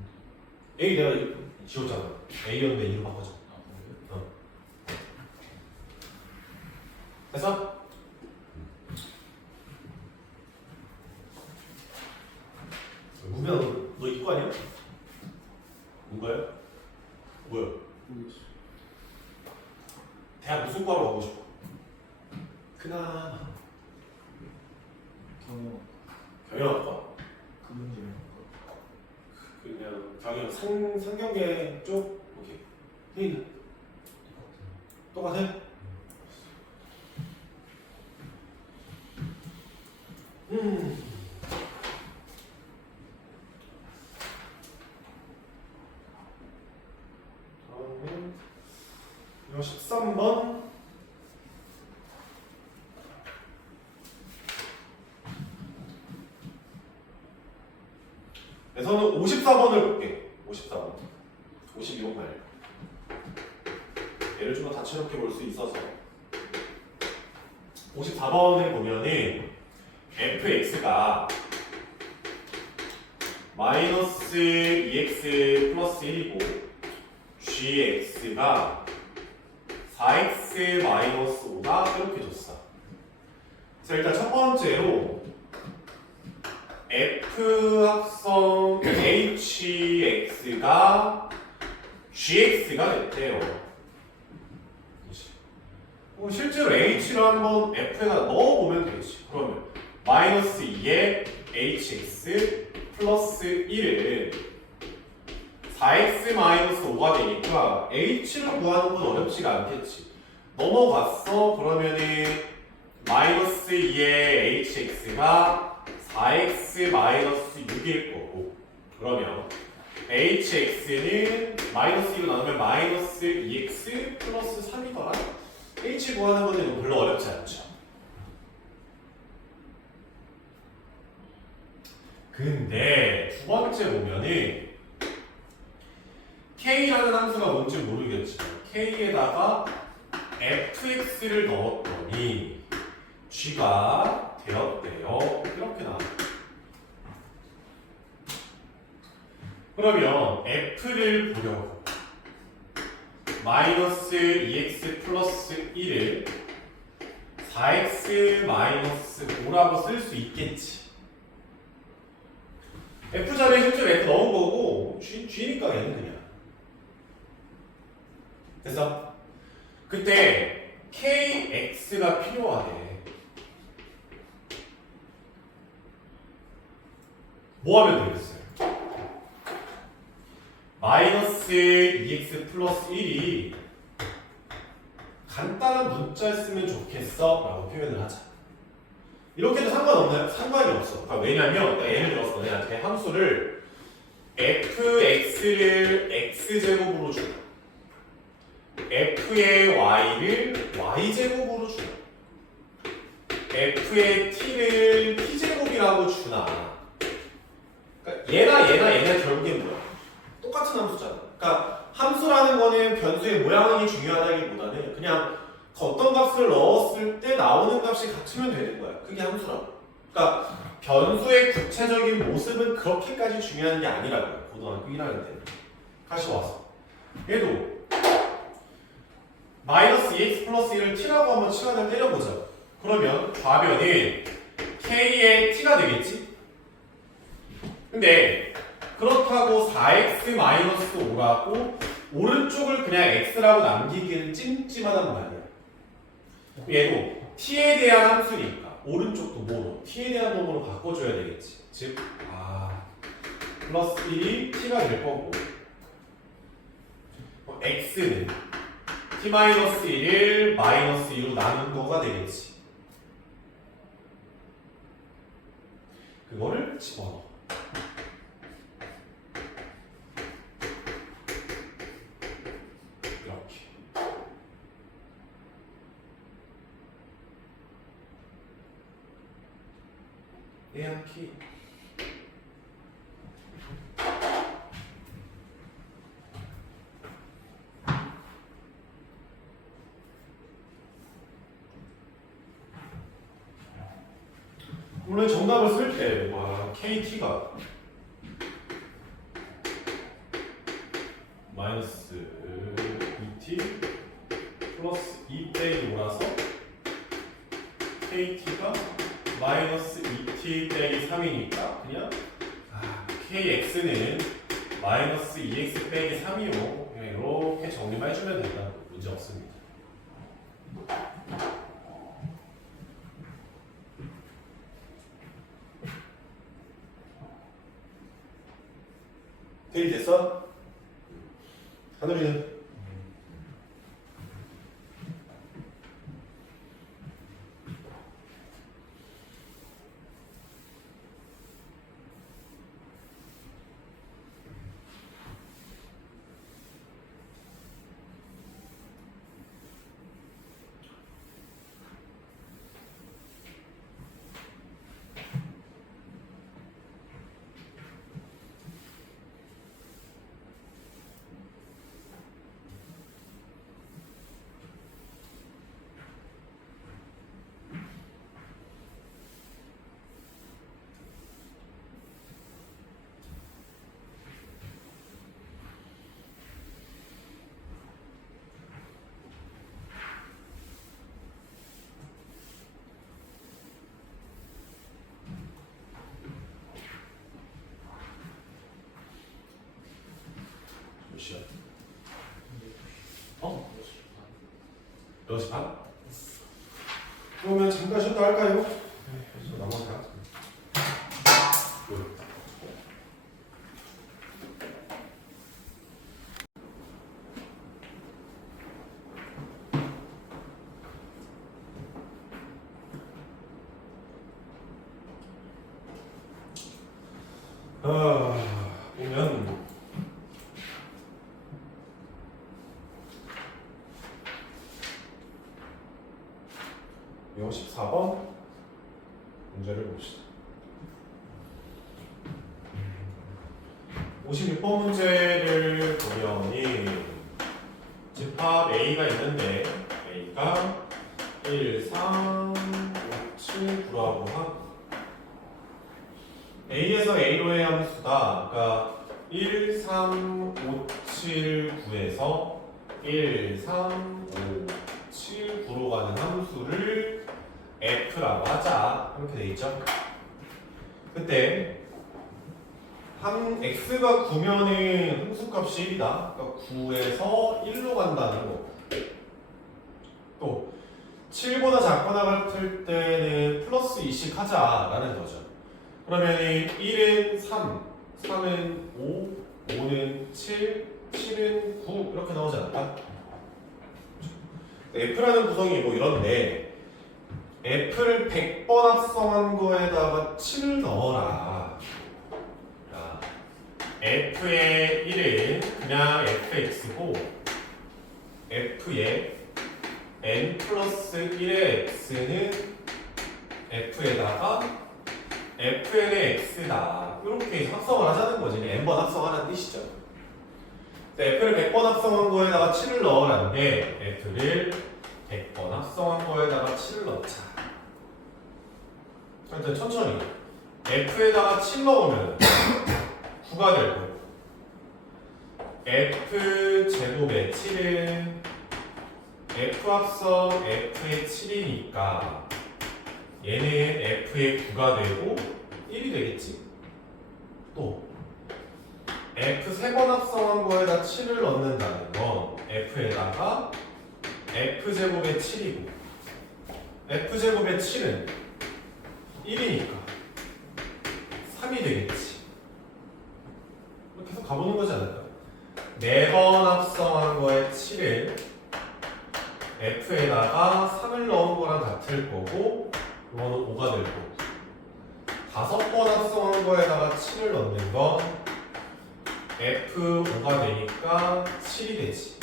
A 내가 지웠잖아. A였는데 E로 바꿔줘. 아, 그래요? 됐어? 무면 너 이거 아니야? 뭔가요? 뭐야? 모르겠어. 대학 무슨 과로 가고 싶어? 그나 경영. 경영학과? 금융지명. 그냥 경영 상경계 쪽? 오케이. 회의는? 똑같아? 다음에 이거 13번 그래서는 54번을 볼게. 54번 52번 말고 얘를 좀 더 다채롭게 볼 수 있어서 54번을 보면은 fx가 마이너스 2x 플러스 1이고 gx가 4x 마이너스 5다 이렇게 줬어. 그래서 일단 첫 번째로 f 합성 hx가 gx가 됐대요. 실제로 h를 한번 f에다 넣어보면 되지. 그러면 마이너스 2에 hx 플러스 1은 4x 마이너스 5가 되니까 h를 구하는 건 어렵지가 않겠지. 넘어갔어. 그러면은 마이너스 2에 hx가 4x 마이너스 6일 거고, 그러면 hx는 마이너스 2로 나누면 마이너스 2x 플러스 3이더라. h 구하는 건 별로 어렵지 않죠. 근데 두 번째 보면은 k라는 함수가 뭔지 모르겠지만 k에다가 fx를 넣었더니 g가 되었대요. 이렇게 나와. 그러면 f를 보려고 마이너스 2x 플러스 1을 4x 마이너스 5라고 쓸 수 있겠지. f 자리에 실제로 f 넣은 거고 g니까 얘는 그냥 됐어? 그때 kx가 필요하대. 뭐 하면 되겠어요? 마이너스 2x 플러스 1이 간단한 문자였으면 좋겠어 라고 표현을 하자. 이렇게 해도 상관없나요? 상관이 없어. 그러니까 왜냐면 예를 들어서 내한테 함수를 fx를 x제곱으로 주고 f의 y를 y제곱으로 주나 f의 t를 t제곱이라고 주나. 그러니까 얘나 결국엔 뭐야? 똑같은 함수잖아. 그러니까 함수라는 거는 변수의 모양이 중요하다기보다는 그냥 어떤 값을 넣었을 때 나오는 값이 같으면 되는 거야. 그게 함수라고. 그러니까 변수의 구체적인 모습은 그렇게까지 중요한 게 아니라고요. 고등학교 1학년 때. 다시 와서 얘도 마이너스 2x 플러스 1을 t라고 한번 시간을 때려보자. 그러면 좌변은 k의 t가 되겠지? 근데 그렇다고 4x 마이너스 5라고 오른쪽을 그냥 x라고 남기기는 찜찜하단 말이야. 얘도 t에 대한 함수니까 오른쪽도 뭐로? t에 대한 놈으로 바꿔줘야 되겠지. 즉, 플러스 1이 t가 될 거고 x는 t-1을 마이너스 2로 나눈 거가 되겠지. 그거를 집어넣어. 이렇게. 얘한키 물론 정답을 쓸 때 KT가 마이너스 2t 플러스 2 빼기 5라서 KT가 마이너스 2t 빼기 3이니까 그냥 KX는 마이너스 2x 빼기 3이요. 그냥 이렇게 정리만 해주면 된다. 문제 없습니다. 대리 됐어? 하늘이는? 몇 시야? 6시 반? 그러면 잠깐 쉬었다 할까요? 네, 그래서 나머지 다 보면 요 14번 문제를 봅시다. 56번 문제를 보면이 집합 A가 있는데 A가 1, 3, 5, 7, 9라고 하고 A에서 A로의 함수다. 그러니까 1, 3, 5, 7, 9에서 1, 3, 5, 7, 9로 가는 함수를 F라고 하자. 이렇게 돼 있죠. 그때 X가 9면은 함수값이 1이다. 그러니까 9에서 1로 간다는 거. 또 7보다 작거나 같을 때는 플러스 2씩 하자라는 거죠. 그러면 1은 3, 3은 5, 5는 7, 7은 9 이렇게 나오지 않을까? F라는 구성이 뭐 이런데 F를 100번 합성한 거에다가 7을 넣어라. 자, F의 1은 그냥 fx고 F의 n 플러스 1의 x는 F에다가 fn의 x다. 이렇게 합성을 하자는 거지. n번 합성하라는 뜻이죠. f를 100번 합성한 거에다가 7을 넣으라는데 f를 100번 합성한 거에다가 7을 넣자. 일단 천천히 f에다가 7 넣으면 9가 될 거고 f 제곱의 7은 f 합성 f의 7이니까 얘는 f의 9가 되고 1이 되겠지. 또 f 3번 합성한 거에다 7을 넣는다는 건 f에다가 f 제곱의 7이고 F제곱의 7은 1이니까 3이 되겠지. 계속 가보는 거지 않을까? 4번 합성한 거에 7을 F에다가 3을 넣은 거랑 같을 거고 이거는 5가 될 거고 5번 합성한 거에다가 7을 넣는 건 F5가 되니까 7이 되지.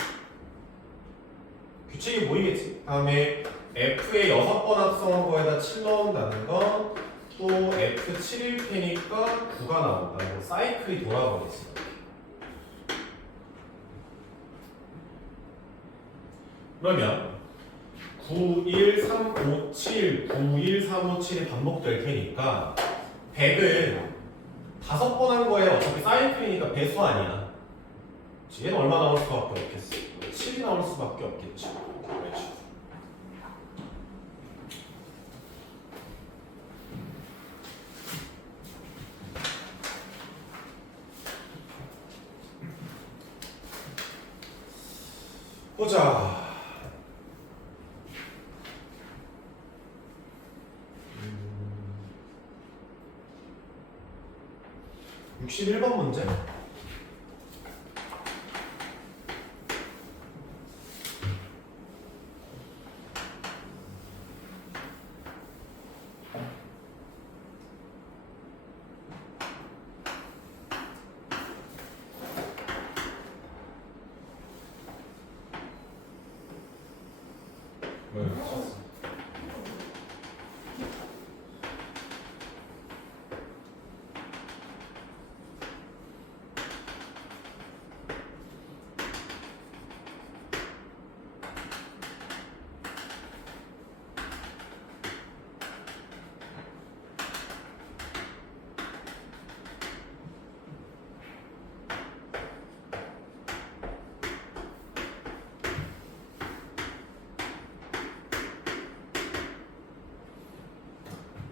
규칙이 보이겠지? 다음에 F에 6번 합성한 거에다 7 넣는다는 건 또 F7일 테니까 9가 나온다. 사이클이 돌아버리지. 그러면 9, 1, 3, 5, 7, 9, 1, 3, 5, 7이 반복될 테니까 100은 5번 한 거에 어차피 사이클이니까 배수 아니야. 얘는 얼마 나올 수밖에 없겠어? 7이 나올 수밖에 없겠죠. 그렇죠. 보자. 61번 문제. 왜 쳤어?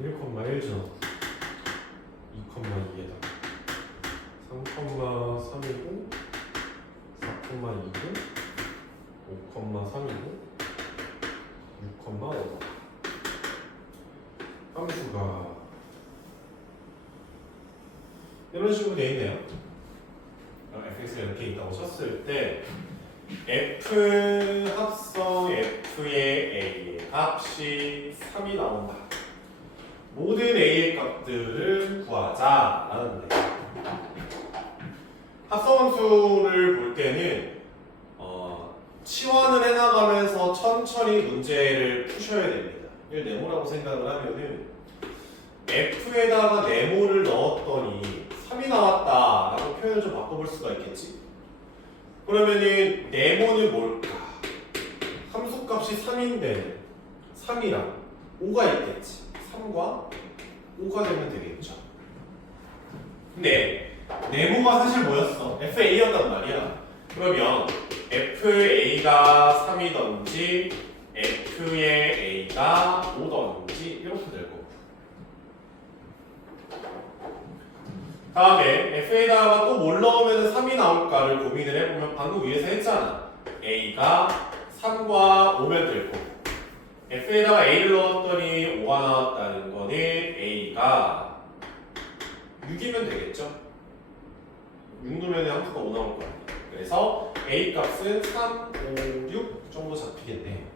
(1, 1죠) 2, 2에다가 3, 3이고 4, 2고 5, 3이고 6, 5 함수가 이런 식으로 되어 있네요. fx가 이렇게 있다고 쳤을 때 f 합성 f의 a의 값이 3이 나온다. 모든 a의 값들을 구하자라는 데. 합성함수를 볼 때는 치환을 해나가면서 천천히 문제를 푸셔야 됩니다. 이걸 네모라고 생각을 하면은 f에다가 네모를 넣었더니 3이 나왔다라고 표현을 좀 바꿔볼 수가 있겠지. 그러면은 네모는 뭘까? 함수값이 3인데 3이랑 5가 있겠지. 3과 5가 되면 되겠죠. 근데 네모가 사실 뭐였어? FA였단 말이야. 그러면 FA가 3이던지 F의 A가 5던지 이렇게 될 거고. 다음에 F에다가 또 뭘 넣으면 3이 나올까를 고민을 해보면 방금 위에서 했잖아. A가 3과 5면 될 거고. F에다가 A를 넣었더니 5가 나왔다는 거는 A가 6이면 되겠죠? 6 넣으면 함수가 5 나올 거 아니야. 그래서 A 값은 3, 5, 6 정도 잡히겠네.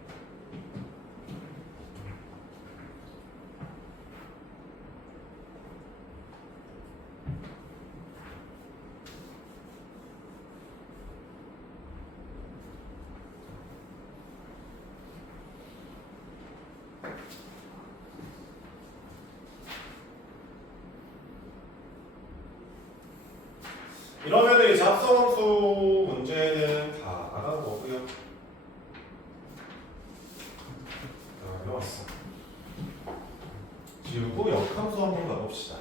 이러면 이제 합성함수 문제는 다 나간 거고요. 자, 해왔어. 지우고 역함수 한번 가봅시다.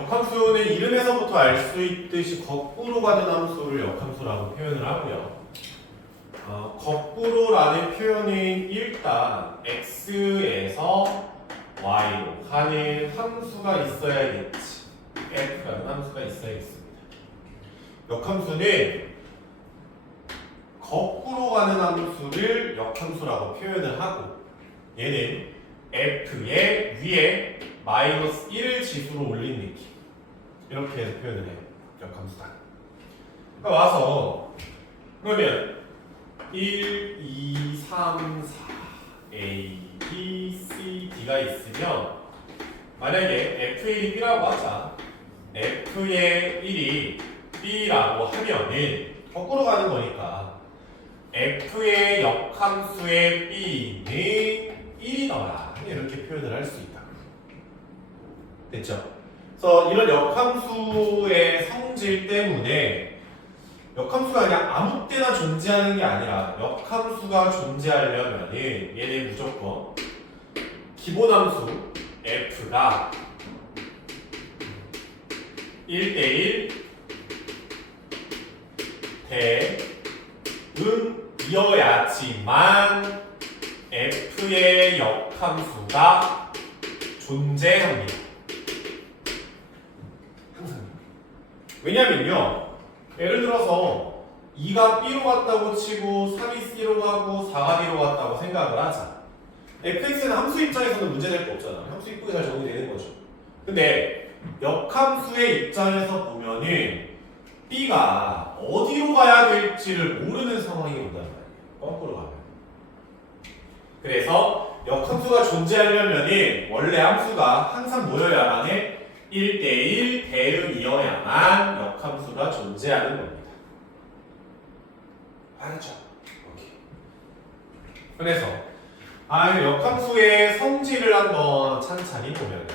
역함수는 이름에서부터 알 수 있듯이 거꾸로 가는 함수를 역함수라고 표현을 하고요. 거꾸로라는 표현은 일단 x에서 y로 가는 함수가 있어야겠지. f라는 함수가 있어야겠습니다. 역함수는 거꾸로 가는 함수를 역함수라고 표현을 하고 얘는 f의 위에 마이너스 1을 지수로 올린 느낌 이렇게 해서 표현을 해요. 역함수다. 그러니까 와서 그러면 1, 2, 3, 4 A, B, C, D가 있으면 만약에 F의 1이 B라고 하자. F의 1이 B라고 하면은 거꾸로 가는 거니까 F의 역함수의 B는 1이더라 이렇게 표현을 할 수 있다. 됐죠? 그래서 이런 역함수의 성질 때문에 역함수가 그냥 아무 때나 존재하는 게 아니라 역함수가 존재하려면 얘는 무조건 기본함수 f가 1대1 대응이어야지만 f의 역함수가 존재합니다. 항상. 왜냐면요. 예를 들어서 2가 B로 갔다고 치고 3이 C로 가고 4가 D로 갔다고 생각을 하자. fx는 함수 입장에서는 문제될 거 없잖아. 함수 이쁘게 잘 정리되는 거죠. 근데 역함수의 입장에서 보면은 B가 어디로 가야 될지를 모르는 상황이 온단 말이에요. 거꾸로 가면. 그래서 역함수가 존재하려면은 원래 함수가 항상 모여야만 해 1대1 대응이어야만 역함수가 존재하는 겁니다. 알겠죠? 오케이. 그래서 역함수의 성질을 한번 찬찬히 보면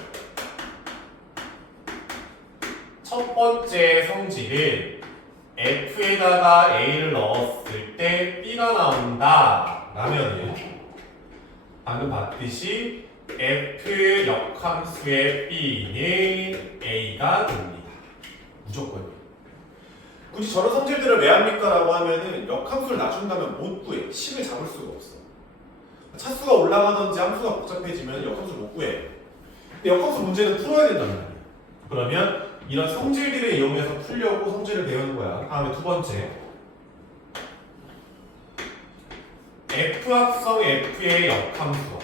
첫 번째 성질은 f에다가 a를 넣었을 때 b가 나온다 라면은 방금 봤듯이 f 역함수의 b는 a가 됩니다. 무조건. 굳이 저런 성질들을 왜 합니까? 라고 하면은 역함수를 낮춘다면 못 구해. 식을 잡을 수가 없어. 차수가 올라가든지 함수가 복잡해지면 역함수를 못 구해요. 근데 역함수 문제는 풀어야 된단 말이에요. 그러면 이런 성질들을 이용해서 풀려고 성질을 배우는 거야. 다음에 두 번째. f 합성 f의 역함수.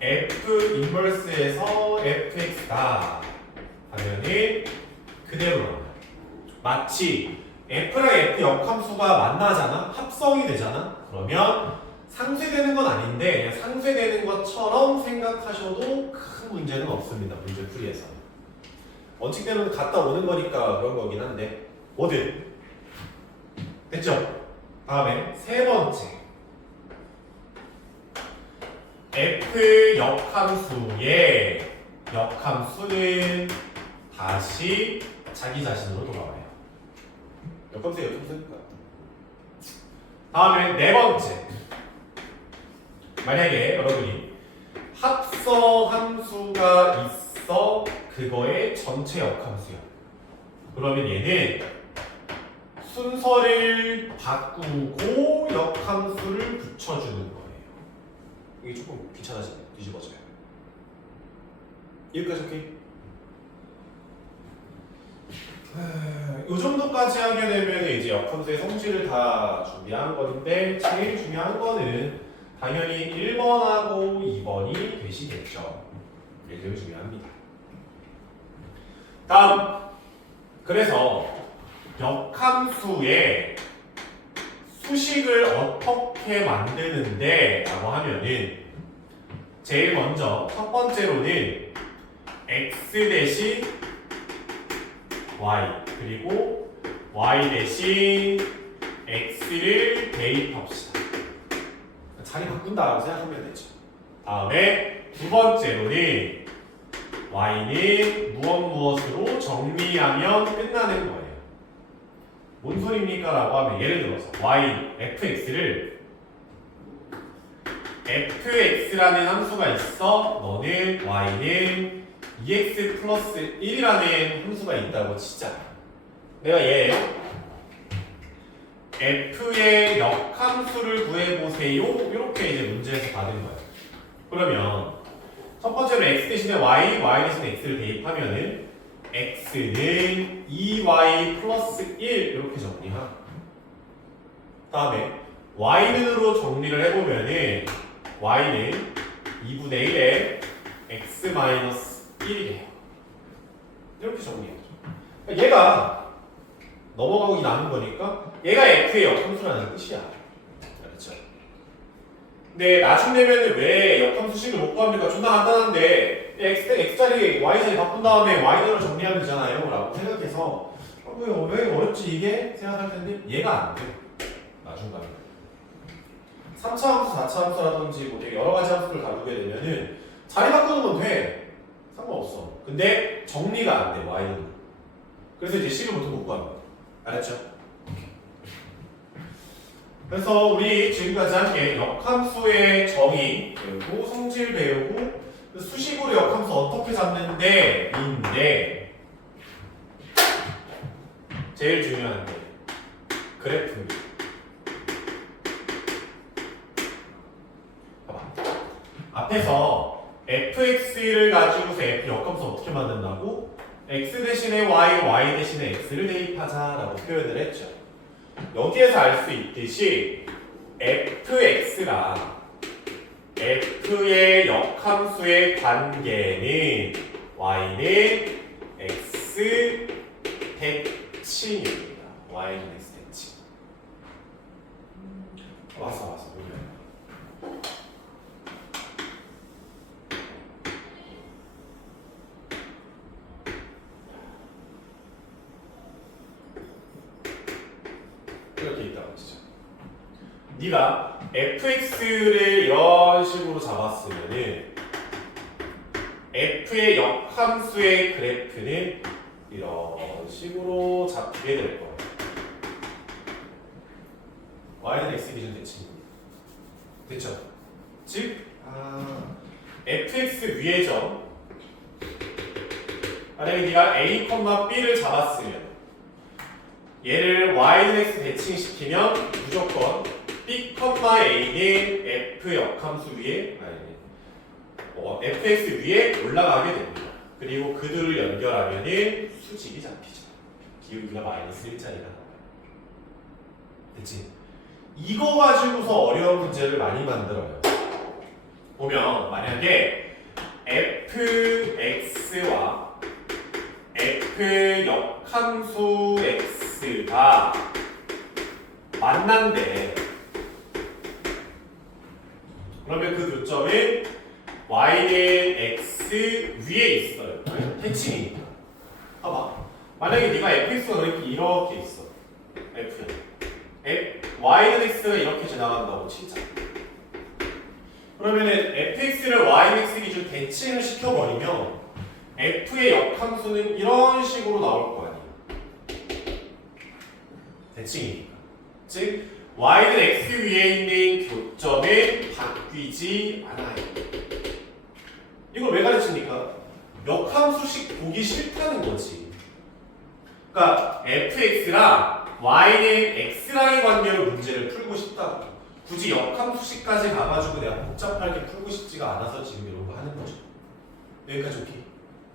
f 인버스에서 fx다 하면은 그대로 나와요. 마치 f랑 f 역함수가 만나잖아? 합성이 되잖아? 그러면 상쇄되는 건 아닌데 그냥 상쇄되는 것처럼 생각하셔도 큰 문제는 없습니다. 문제풀이에서. 원칙대로는 갔다 오는 거니까 그런 거긴 한데 뭐든 됐죠? 다음에 세 번째 f 역함수의 역함수는 다시 자기 자신으로 돌아와요. 역함수의 역함수니까. 다음에 네 번째. 만약에 여러분이 합성 함수가 있어 그거의 전체 역함수야. 그러면 얘는 순서를 바꾸고 역함수를 붙여주는 거예요. 이게 조금 귀찮아지네. 뒤집어져요. 여기까지 오케이? 이 정도까지 하게 되면 이제 역함수의 성질을 다 준비한 건데 제일 중요한 거는 당연히 1번하고 2번이 되시겠죠. 이게 제일 중요합니다. 다음. 그래서 역함수의 수식을 어떻게 만드는데 라고 하면은 제일 먼저 첫 번째로는 x 대신 y 그리고 y 대신 x를 대입합시다. 자리 바꾼다라고 생각하면 되죠. 다음에 두 번째로는 y는 무엇으로 정리하면 끝나는 거예요. 뭔 소리입니까? 라고 하면 예를 들어서 y, fx를 fx라는 함수가 있어. 너는 y는 2x 플러스 1이라는 함수가 있다고 치자. 내가 얘 f의 역함수를 구해보세요. 이렇게 이제 문제에서 받은 거야. 그러면 첫 번째로 x 대신에 y, y 대신에 x를 대입하면은 x는 2y 플러스 1 이렇게 정리하고 다음에 y는으로 정리를 해보면은 y는 2분의 1에 x 마이너스 1이 돼요. 이렇게 정리해야죠. 그러니까 얘가 넘어가고 남은 거니까 얘가 f의 역함수라는 뜻이야. 그렇죠? 근데 나중 되면은 왜 역함수식을 못 구합니까? 존나 간단한데 x 자리 y 자리 바꾼 다음에 y로 정리하면 되잖아요 라고 생각해서 왜 어렵지 이게? 생각할 텐데 얘가 안 돼. 나중 가면 3차 함수, 4차 함수라든지 뭐 되게 여러 가지 함수를 다루게 되면은 자리 바꾸는 건 돼. 상관없어. 근데 정리가 안 돼, y는. 그래서 이제 C를 보통 못 구합니다. 알았죠? 그래서 우리 지금까지 한 게 역함수의 정의 배우고 성질 배우고 수식으로 역함수 어떻게 잡는데 인데 제일 중요한 게 그래프입니다. 앞에서 fx를 가지고서 f 역함수 어떻게 만든다고? x 대신에 y, y 대신에 x를 대입하자라고 표현을 했죠. 여기에서 알 수 있듯이 fx랑 f의 역함수의 관계는 y는 x 대칭입니다. y는 x 대칭. 왔어. 이렇게 있다고 치죠. 네가 fx를 이런 식으로 잡았으면은 f의 역함수의 그래프는 이런 식으로 잡히게 될 거예요. y는 x 기준 대칭입니다. 됐죠? 즉 fx 위의 점 만약에 네가 a, b를 잡았으면 얘를 y는 x 대칭시키면 무조건 b, a는 f 역함수 위에 fx 위에 올라가게 됩니다. 그리고 그들을 연결하면은 수직이 잡히죠. 기울기가 마이너스 1짜리가 나와요. 됐지? 이거 가지고서 어려운 문제를 많이 만들어요. 보면 만약에 fx와 f 역함수 x가 만난대. 그러면 그 교점은 y는 x 위에 있어요. 대칭이니까. 봐봐. 만약에 네가 fx가 이렇게 있어. y는 x가 이렇게 지나간다고 치자. 그러면은 fx를 y는 x 기준 대칭을 시켜버리면 f의 역함수는 이런 식으로 나올 거 아니에요. 대칭이니까. 즉 y는 x 위에 있는 교점에 바뀌지 않아요. 이걸 왜 가르칩니까? 역함수식 보기 싫다는 거지. 그러니까 fx랑 y는 x랑의 관계로 문제를 풀고 싶다고. 굳이 역함수식까지 가가지고 내가 복잡하게 풀고 싶지가 않아서 지금 이런 거 하는 거죠. 여기까지 오케이.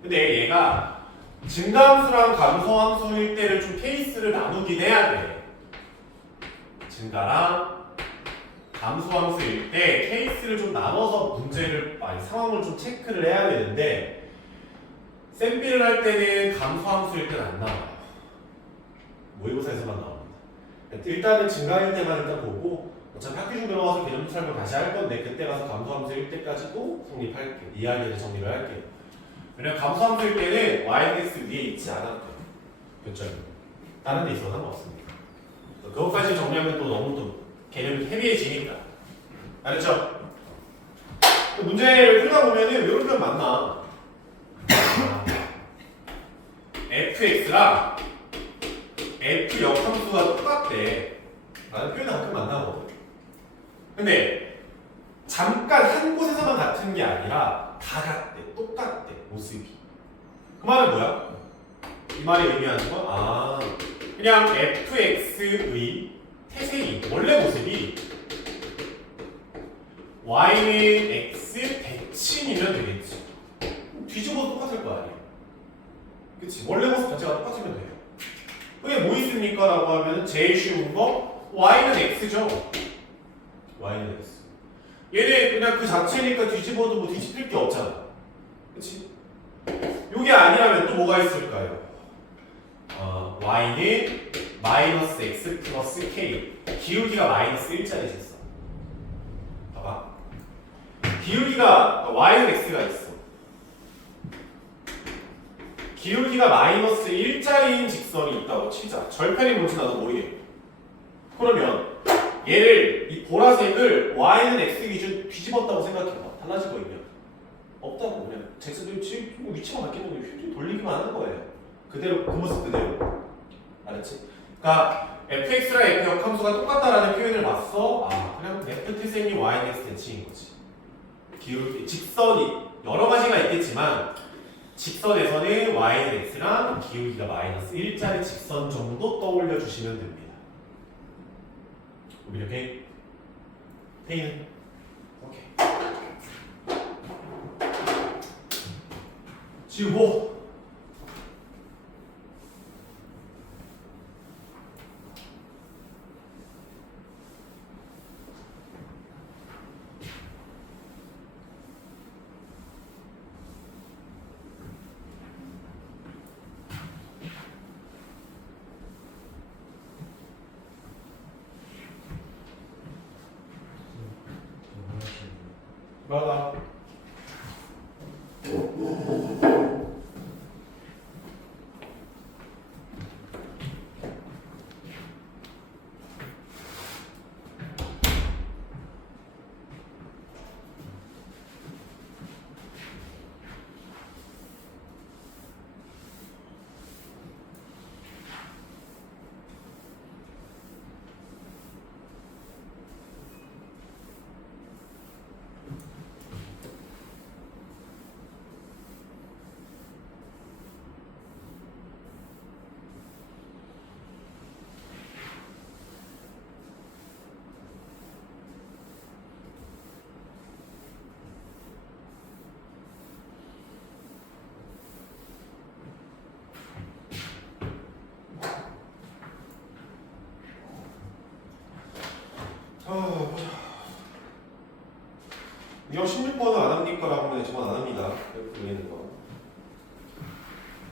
근데 얘가 증가함수랑 감소함수일 때를 좀 케이스를 나누긴 해야 돼. 증가랑 감소함수일 때 케이스를 좀 나눠서 문제를 상황을 좀 체크를 해야 되는데 쌤비를 할 때는 감소함수일 때는 안 나와요. 모의고사에서만 나옵니다. 일단은 증가일 때만 일단 보고 어차피 학교 중 들어가서 개념 설명 다시 할 건데 그때 가서 감소함수일 때까지도 성립할게요. 이야기를 정리를 할게요. 왜냐면 감소함수일 때는 y-x 위에 있지 않아도 돼요. 교점이. 다른 데 있어도 상관없습니다. 그것까지 정리하면 또 너무 또 개념이 헤비해지니까. 알았죠? 문제를 풀다 보면은 이런 표현 맞나? fx랑 f 역함수가 똑같대 라는 표현이 가끔 만나거든. 근데 잠깐 한 곳에서만 같은 게 아니라 다 같대. 똑같대 모습이. 그 말은 뭐야? 이 말이 의미하는 건 그냥 fx의 태생이 원래 모습이 y는 x 대칭이면 되겠지. 뒤집어도 똑같을 거 아니야. 그치? 원래 모습 자체가 똑같으면 돼요. 그게 뭐 있습니까? 라고 하면 제일 쉬운 거 y는 x죠. y는 x. 얘네 그냥 그 자체니까 뒤집어도 뭐 뒤집힐 게 없잖아. 그치? 요게 아니라면 또 뭐가 있을까요? y는 마이너스 x 플러스 k. 기울기가 마이너스 1짜리 있어. 봐봐. 기울기가 y는 x가 있어. 기울기가 마이너스 1짜리인 직선이 있다고 치자. 절편이 뭔지 나도 모르겠고. 그러면 얘를 이 보라색을 y는 x 기준 뒤집었다고 생각해봐. 달라질 거 있냐? 없다고. 그냥 잭스들 지금 위치만 바뀌는 거예요. 휴지 돌리기만 하는 거예요. 그대로 그 모습 그대로. 알았지? 그러니까 fx랑 f 역함수가 똑같다라는 표현을 봤어. 그냥 f 태생이 y는 x 대칭인 거지. 기울기 직선이 여러 가지가 있겠지만 직선에서는 y는 x랑 기울기가 마이너스 1짜리 직선 정도 떠올려 주시면 됩니다. 우리 이렇게 페이는 오케이. 지우고 맞아. 이형 16번은 안 합니까? 라고 하면 저건 안 합니다. 보이는 거.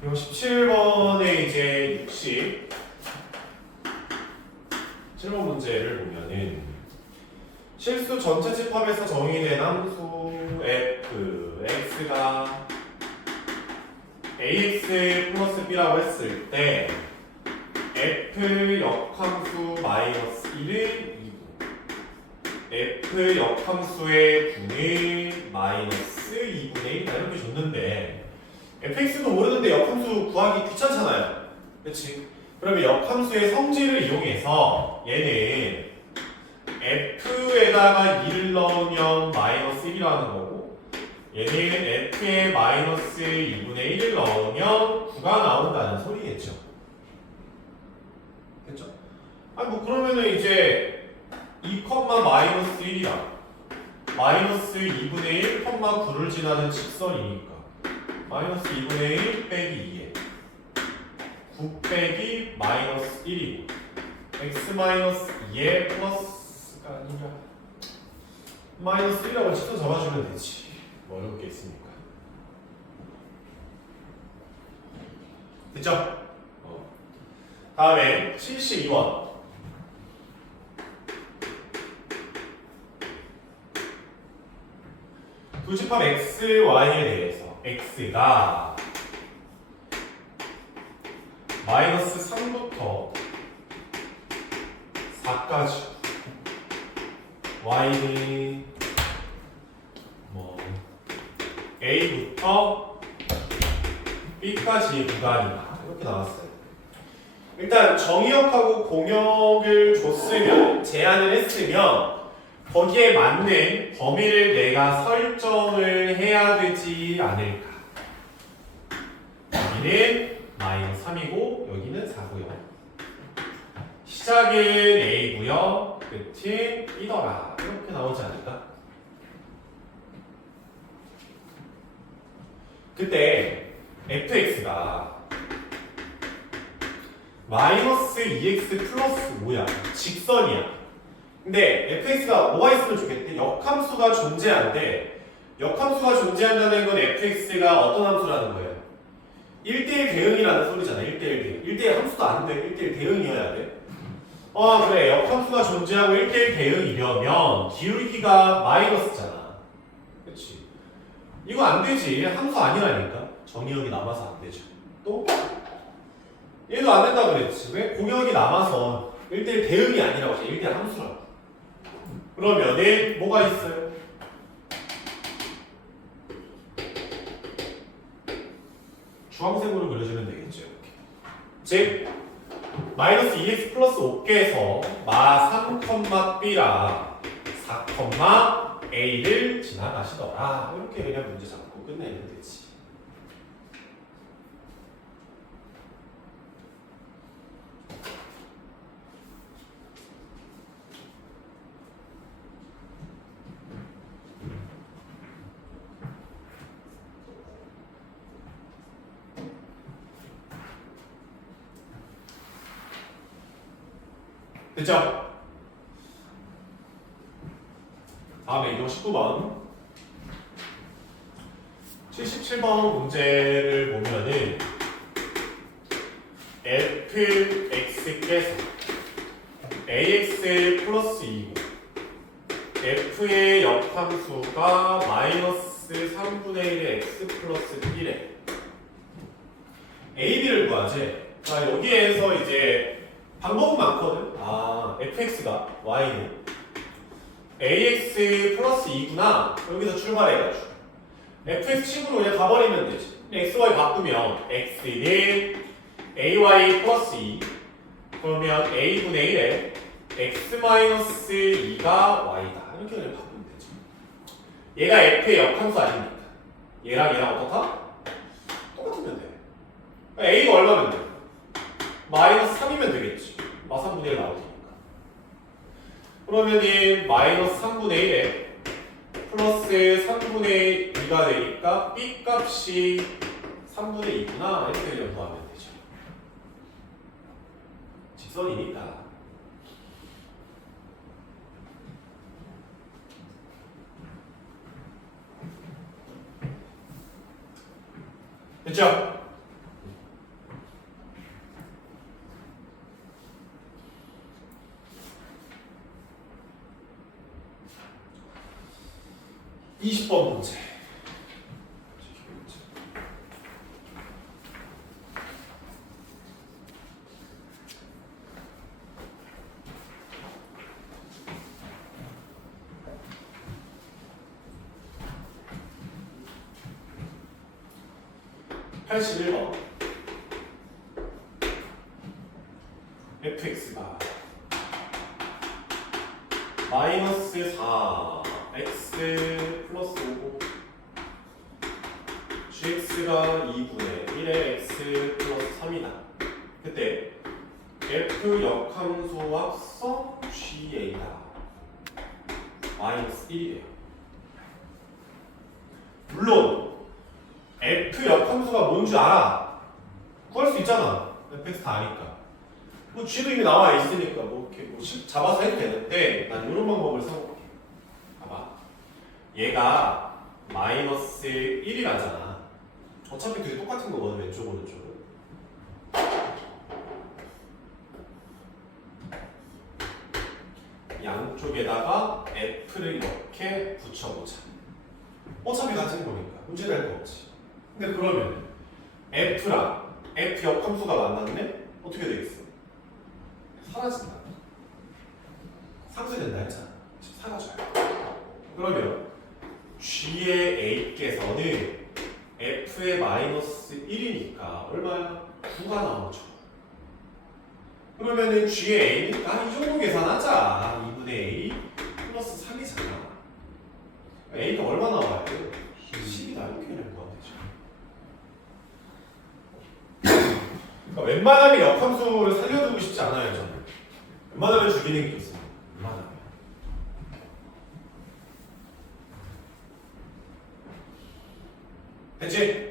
이형 17번에 이제 7번 문제를 보면은 실수 전체 집합에서 정의된 함수 f x가 ax 플러스 b라고 했을 때 f 역함수 마이너스 1은 f 역함수의 분의 마이너스 2분의 1 이렇게 줬는데 fx도 모르는데 역함수 구하기 귀찮잖아요. 그렇지? 그러면 역함수의 성질을 이용해서 얘는 f에다가 2를 넣으면 마이너스 1이라는 거고 얘는 f에 마이너스 2분의 1을 넣으면 9가 나온다는 소리겠죠. 됐죠? 뭐 그러면은 이제 2, 마이너스 1이랑 마이너스 2분의 1, 9를 지나는 직선이니까 마이너스 2분의 1 빼기 2에 9 빼기 마이너스 1이고 x 마이너스 2에 플러스가 아니라 마이너스 1이라고 직선 잡아주면 되지. 뭐 어려울 게 있습니까? 됐죠? 다음에 72번 두 집합 x, y에 대해서 x가 마이너스 3부터 4까지 y는 뭐 a부터 b까지의 구간이다 이렇게 나왔어요. 일단 정의역하고 공역을 줬으면 제한을 했으면 거기에 맞는 범위를 내가 설정을 해야 되지 않을까. 여기는 마이너스 3이고 여기는 4고요. 시작은 A고요. 끝은 B더라. 이렇게 나오지 않을까? 그때 fx가 마이너스 2x 플러스 5야. 직선이야. 근데 fx가 뭐가 있으면 좋겠대? 역함수가 존재한데 역함수가 존재한다는 건 fx가 어떤 함수라는 거예요? 1대1 대응이라는 소리잖아. 1대1 대응. 1대1 함수도 안 돼. 1대1 대응이어야 돼. 그래. 역함수가 존재하고 1대1 대응이려면 기울기가 마이너스잖아. 그치? 이거 안 되지. 함수 아니라니까. 정의역이 남아서 안 되죠. 또? 얘도 안 된다고 그랬지. 왜? 공역이 남아서 1대1 대응이 아니라고 했지. 1대1 함수라고. 그러면은 뭐가 있어요? 주황색으로 그려주면 되겠죠. 이렇게. 즉 마이너스 2x 플러스 5개에서 마 3, b라 4, a를 지나가시더라. 이렇게 그냥 문제 잡고 끝내면 되지. 됐죠? 다음에 이거 19번 77번 문제를 보면은 fx께서 ax 플러스 2고 f의 역함수가 마이너스 3분의 1의 x 플러스 1에 a, b를 구하지. 자, 여기에서 이제 방법은 많거든. fx가 y는 ax 플러스 2구나. 여기서 출발해가지고 fx 친구로 그냥 가버리면 되지. x, y 바꾸면 x는 ay 플러스 2 그러면 a분의 1에 x 마이너스 2가 y다. 이렇게 그냥 바꾸면 되죠. 얘가 f의 역함수 아닙니까? 얘랑 어떻다? 똑같으면 돼. a가 얼마면 돼? 마이너스 3이면 되겠지. 마 3분의 1 나오니까. 그러면은 마이너스 3분의 1에 플러스 3분의 2가 되니까 b 값이 3분의 2구나. 이렇게 연구하면 되죠. 직선이니까. 됐죠? (20번) 문제. (81번) fx가 마이너스 4 x 플러스 5고 gx가 2분의 1의 x 플러스 3이다. 그때 f 역함수 합성 ga다. 마이너스 1이에요. 물론 f 역함수가 뭔지 알아. 구할 수 있잖아. fx 다 아니까. 뭐 g도 이미 나와 있으니까 뭐 이렇게 뭐 잡아서 해도 되는데 난 이런 방법을 써볼게. 봐봐. 얘가 마이너스 1이라잖아. 어차피 그게 똑같은 거거든. 왼쪽 오른쪽은. 양쪽에다가 f를 이렇게 붙여보자. 어차피 같은 거니까 문제될 거 없지. 근데 그러면 f랑 f 역함수가 만났네? 어떻게 되겠어? 사라진다. 상쇄된다 했잖아. 사라져요. 그러면 g의 a께서는 f의 마이너스 1이니까 얼마야? 9가 나오죠. 그러면은 g의 a는 이 정도 계산하자. 2분의 a 플러스 3이잖아. a가 얼마 나와야 돼? 10이다. 이렇게 그냥 구하면 되죠. 그러니까 웬만하면 역함수를 살려두고 싶지 않아요, 저는. 웬만하면 죽이는 게 좋습니다. 웬만하면. 됐지?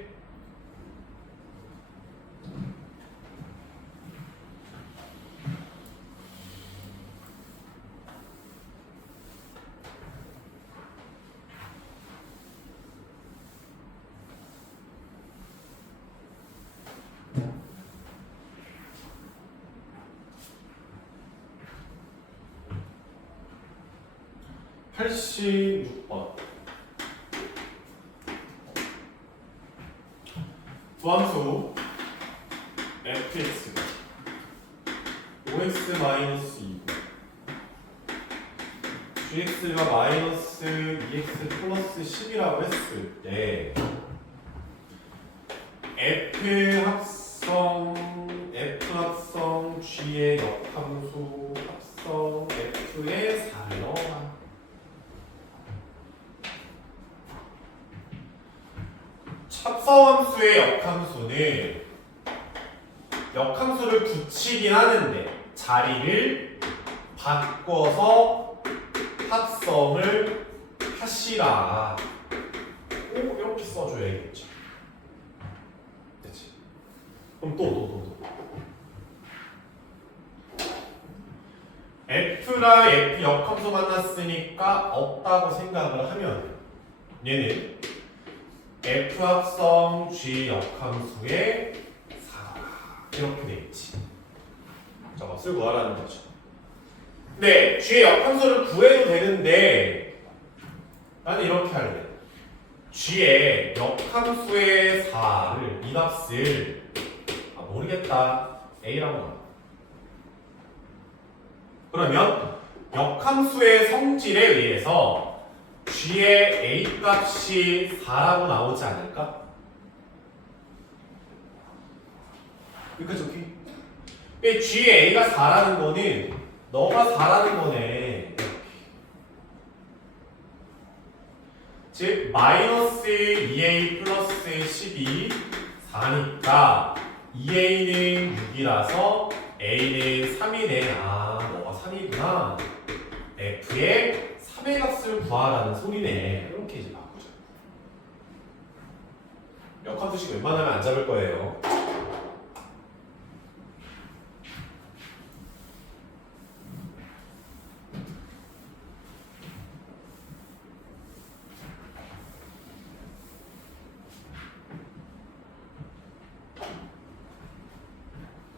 (86번) 두함수 fx 5x 마이너스 2고 gx가 마이너스 2x 플러스 10이라고 했을 때 f 합성 g의 역함수 합성 f의 4를 넣어라. 합성함수의 역함수는 역함수를 붙이긴 하는데 자리를 바꿔서 합성을 하시라. 꼭 이렇게 써줘야겠죠. 됐지? 그럼 또. F랑 F 역함수 만났으니까 없다고 생각을 하면 얘는 F 합성 G 역함수의 4 이렇게 되겠지. 저거 쓰고 하라는 거죠. 근데 G의 역함수를 구해도 되는데 나는 이렇게 할래. G의 역함수의 4를 이 값을 모르겠다 A라고 나. 그러면 역함수의 성질에 의해서 G의 A 값이 4라고 나오지 않을까? 여기까지 오케이? G의 A가 4라는 거는 너가 4라는 거네. 즉 마이너스 2A 플러스 12 4니까 2A는 6이라서 A는 3이네. 너가 3이구나. F의 3의 값을 구하라는 소리네. 이렇게 이제 바꾸죠. 역함수식 웬만하면 안 잡을 거예요.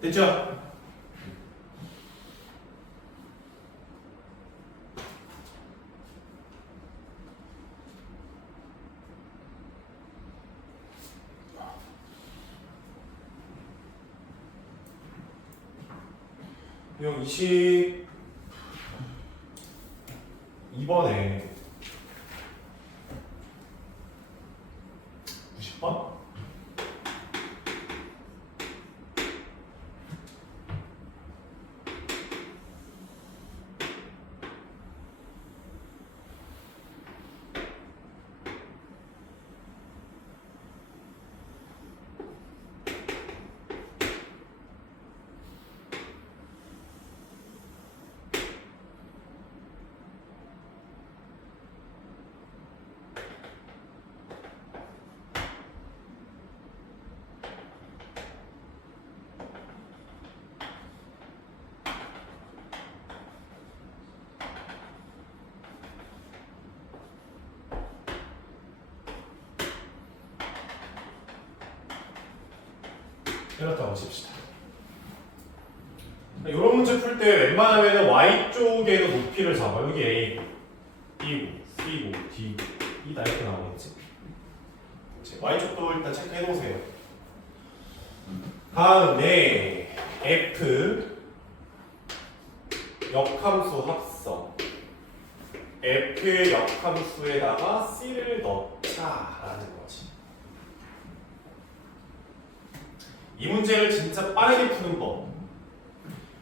됐죠? 형 22번에 90번? 이렇다고 칩시다. 이런 문제 풀 때 웬만하면 Y쪽에도 높이를 잡아. 여기 A, B고, C고, D고 E다 이렇게 나오겠지. Y쪽도 일단 체크해 놓으세요. 다음에 F 역함수 합성 F 역함수에다가 C를 넣자라는 거지. 이 문제를 진짜 빠르게 푸는 법.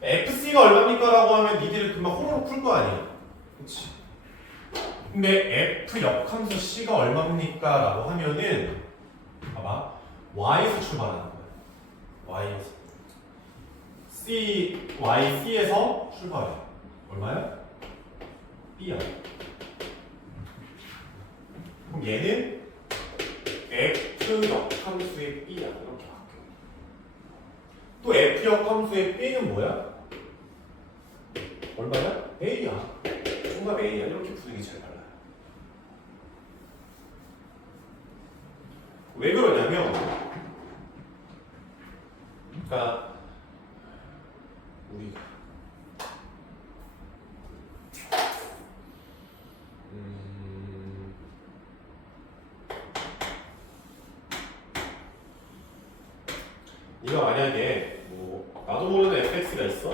FC가 얼마입니까? 라고 하면 니들이 금방 호로록 풀 거 아니야. 그치? 근데 F 역함수 C가 얼마입니까? 라고 하면은 봐봐. Y에서 출발하는 거야. Y에서. YC에서 출발해. 얼마야? B야. 그럼 얘는 F 역함수의 B야. 이렇게 바뀌어. 또 F 역함수의 B는 뭐야? 얼마야? A야. 정답 A야. 이렇게 분위기 잘 달라요. 왜 그러냐면, 그러니까 우리가 네가 만약에 뭐 나도 모르는 fx가 있어.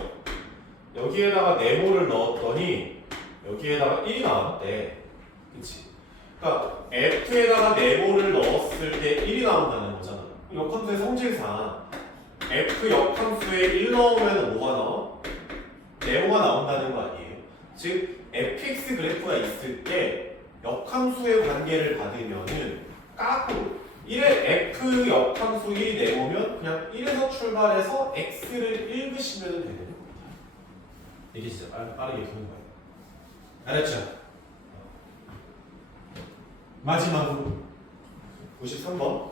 여기에다가 네모를 넣었더니 여기에다가 1이 나왔대. 그치? 그러니까 f에다가 네모를 넣었을 때 1이 나온다는 거잖아. 역함수의 성질상 f 역함수에 1 넣으면 뭐가 나와? 네모가 나온다는 거 아니에요? 즉 fx 그래프가 있을 때 역함수의 관계를 받으면은 까고 1의 f 역함수 1이 네모면 그냥 1에서 출발해서 x를 읽으시면 되는 겁니다. 이게 진짜 빠르게 도는 거예요. 알았죠? 마지막으로 93번.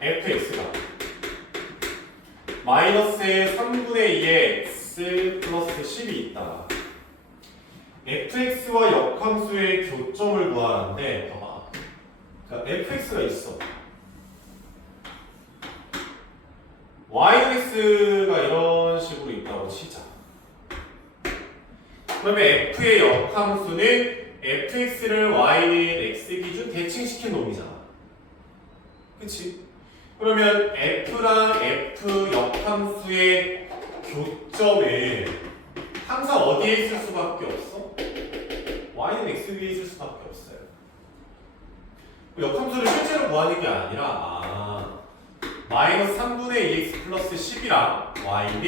fx가 마이너스의 3분의 2의 x 플러스 10이 있다. fx와 역함수의 교점을 구하라는데 봐봐. 그러니까 fx가 있어. yx가 이런 식으로 있다고 치자. 그러면 f의 역함수는 fx를 y는 x 기준 대칭시킨 놈이잖아. 그치? 그러면 f랑 f 역함수의 교점은 항상 어디에 있을 수밖에 없어? y는 x 위에 있을 수밖에 없어요. 역함수를 실제로 구하는 게 아니라 마이너스 3분의 2x 플러스 10이랑 y는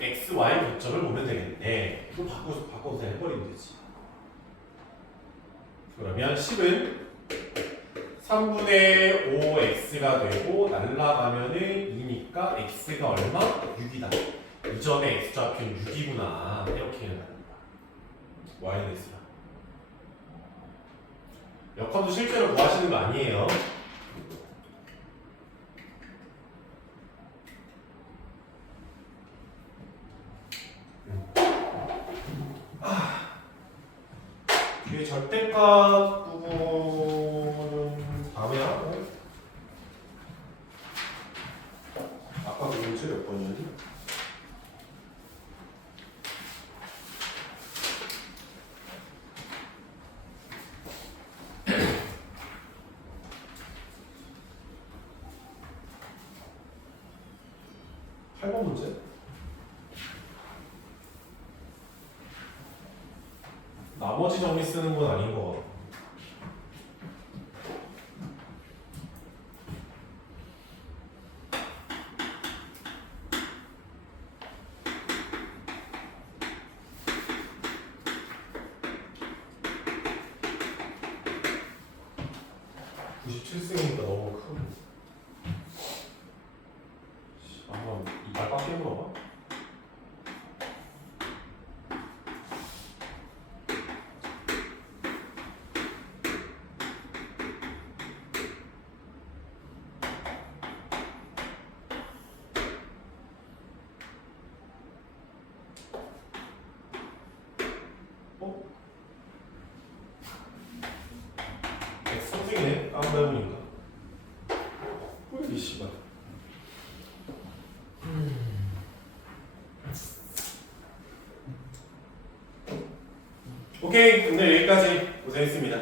x, y 교점을 보면 되겠네. 이거 바꿔서 해버리면 되지. 그러면 10은 3분의 5x가 되고 날라가면은 2니까 x가 얼마? 6이다. 이 점에 x좌표는 6이구나. 이렇게 나갑니다. y는 x라. 역함수 실제로 구하시는 거 아니에요. 뒤에 절대값 부분은 다음에 하고. 아까 그 문제 몇 번이었니? (8번) 문제? 나머지 정리 쓰는 건 아닌 것 같아. (97승이니까) 너무 크고. 한번 이빨 빡 깨물어봐. X 선생이네. 까먹다 해보니까. 이 씨발. 오케이, 오늘 여기까지. 고생했습니다.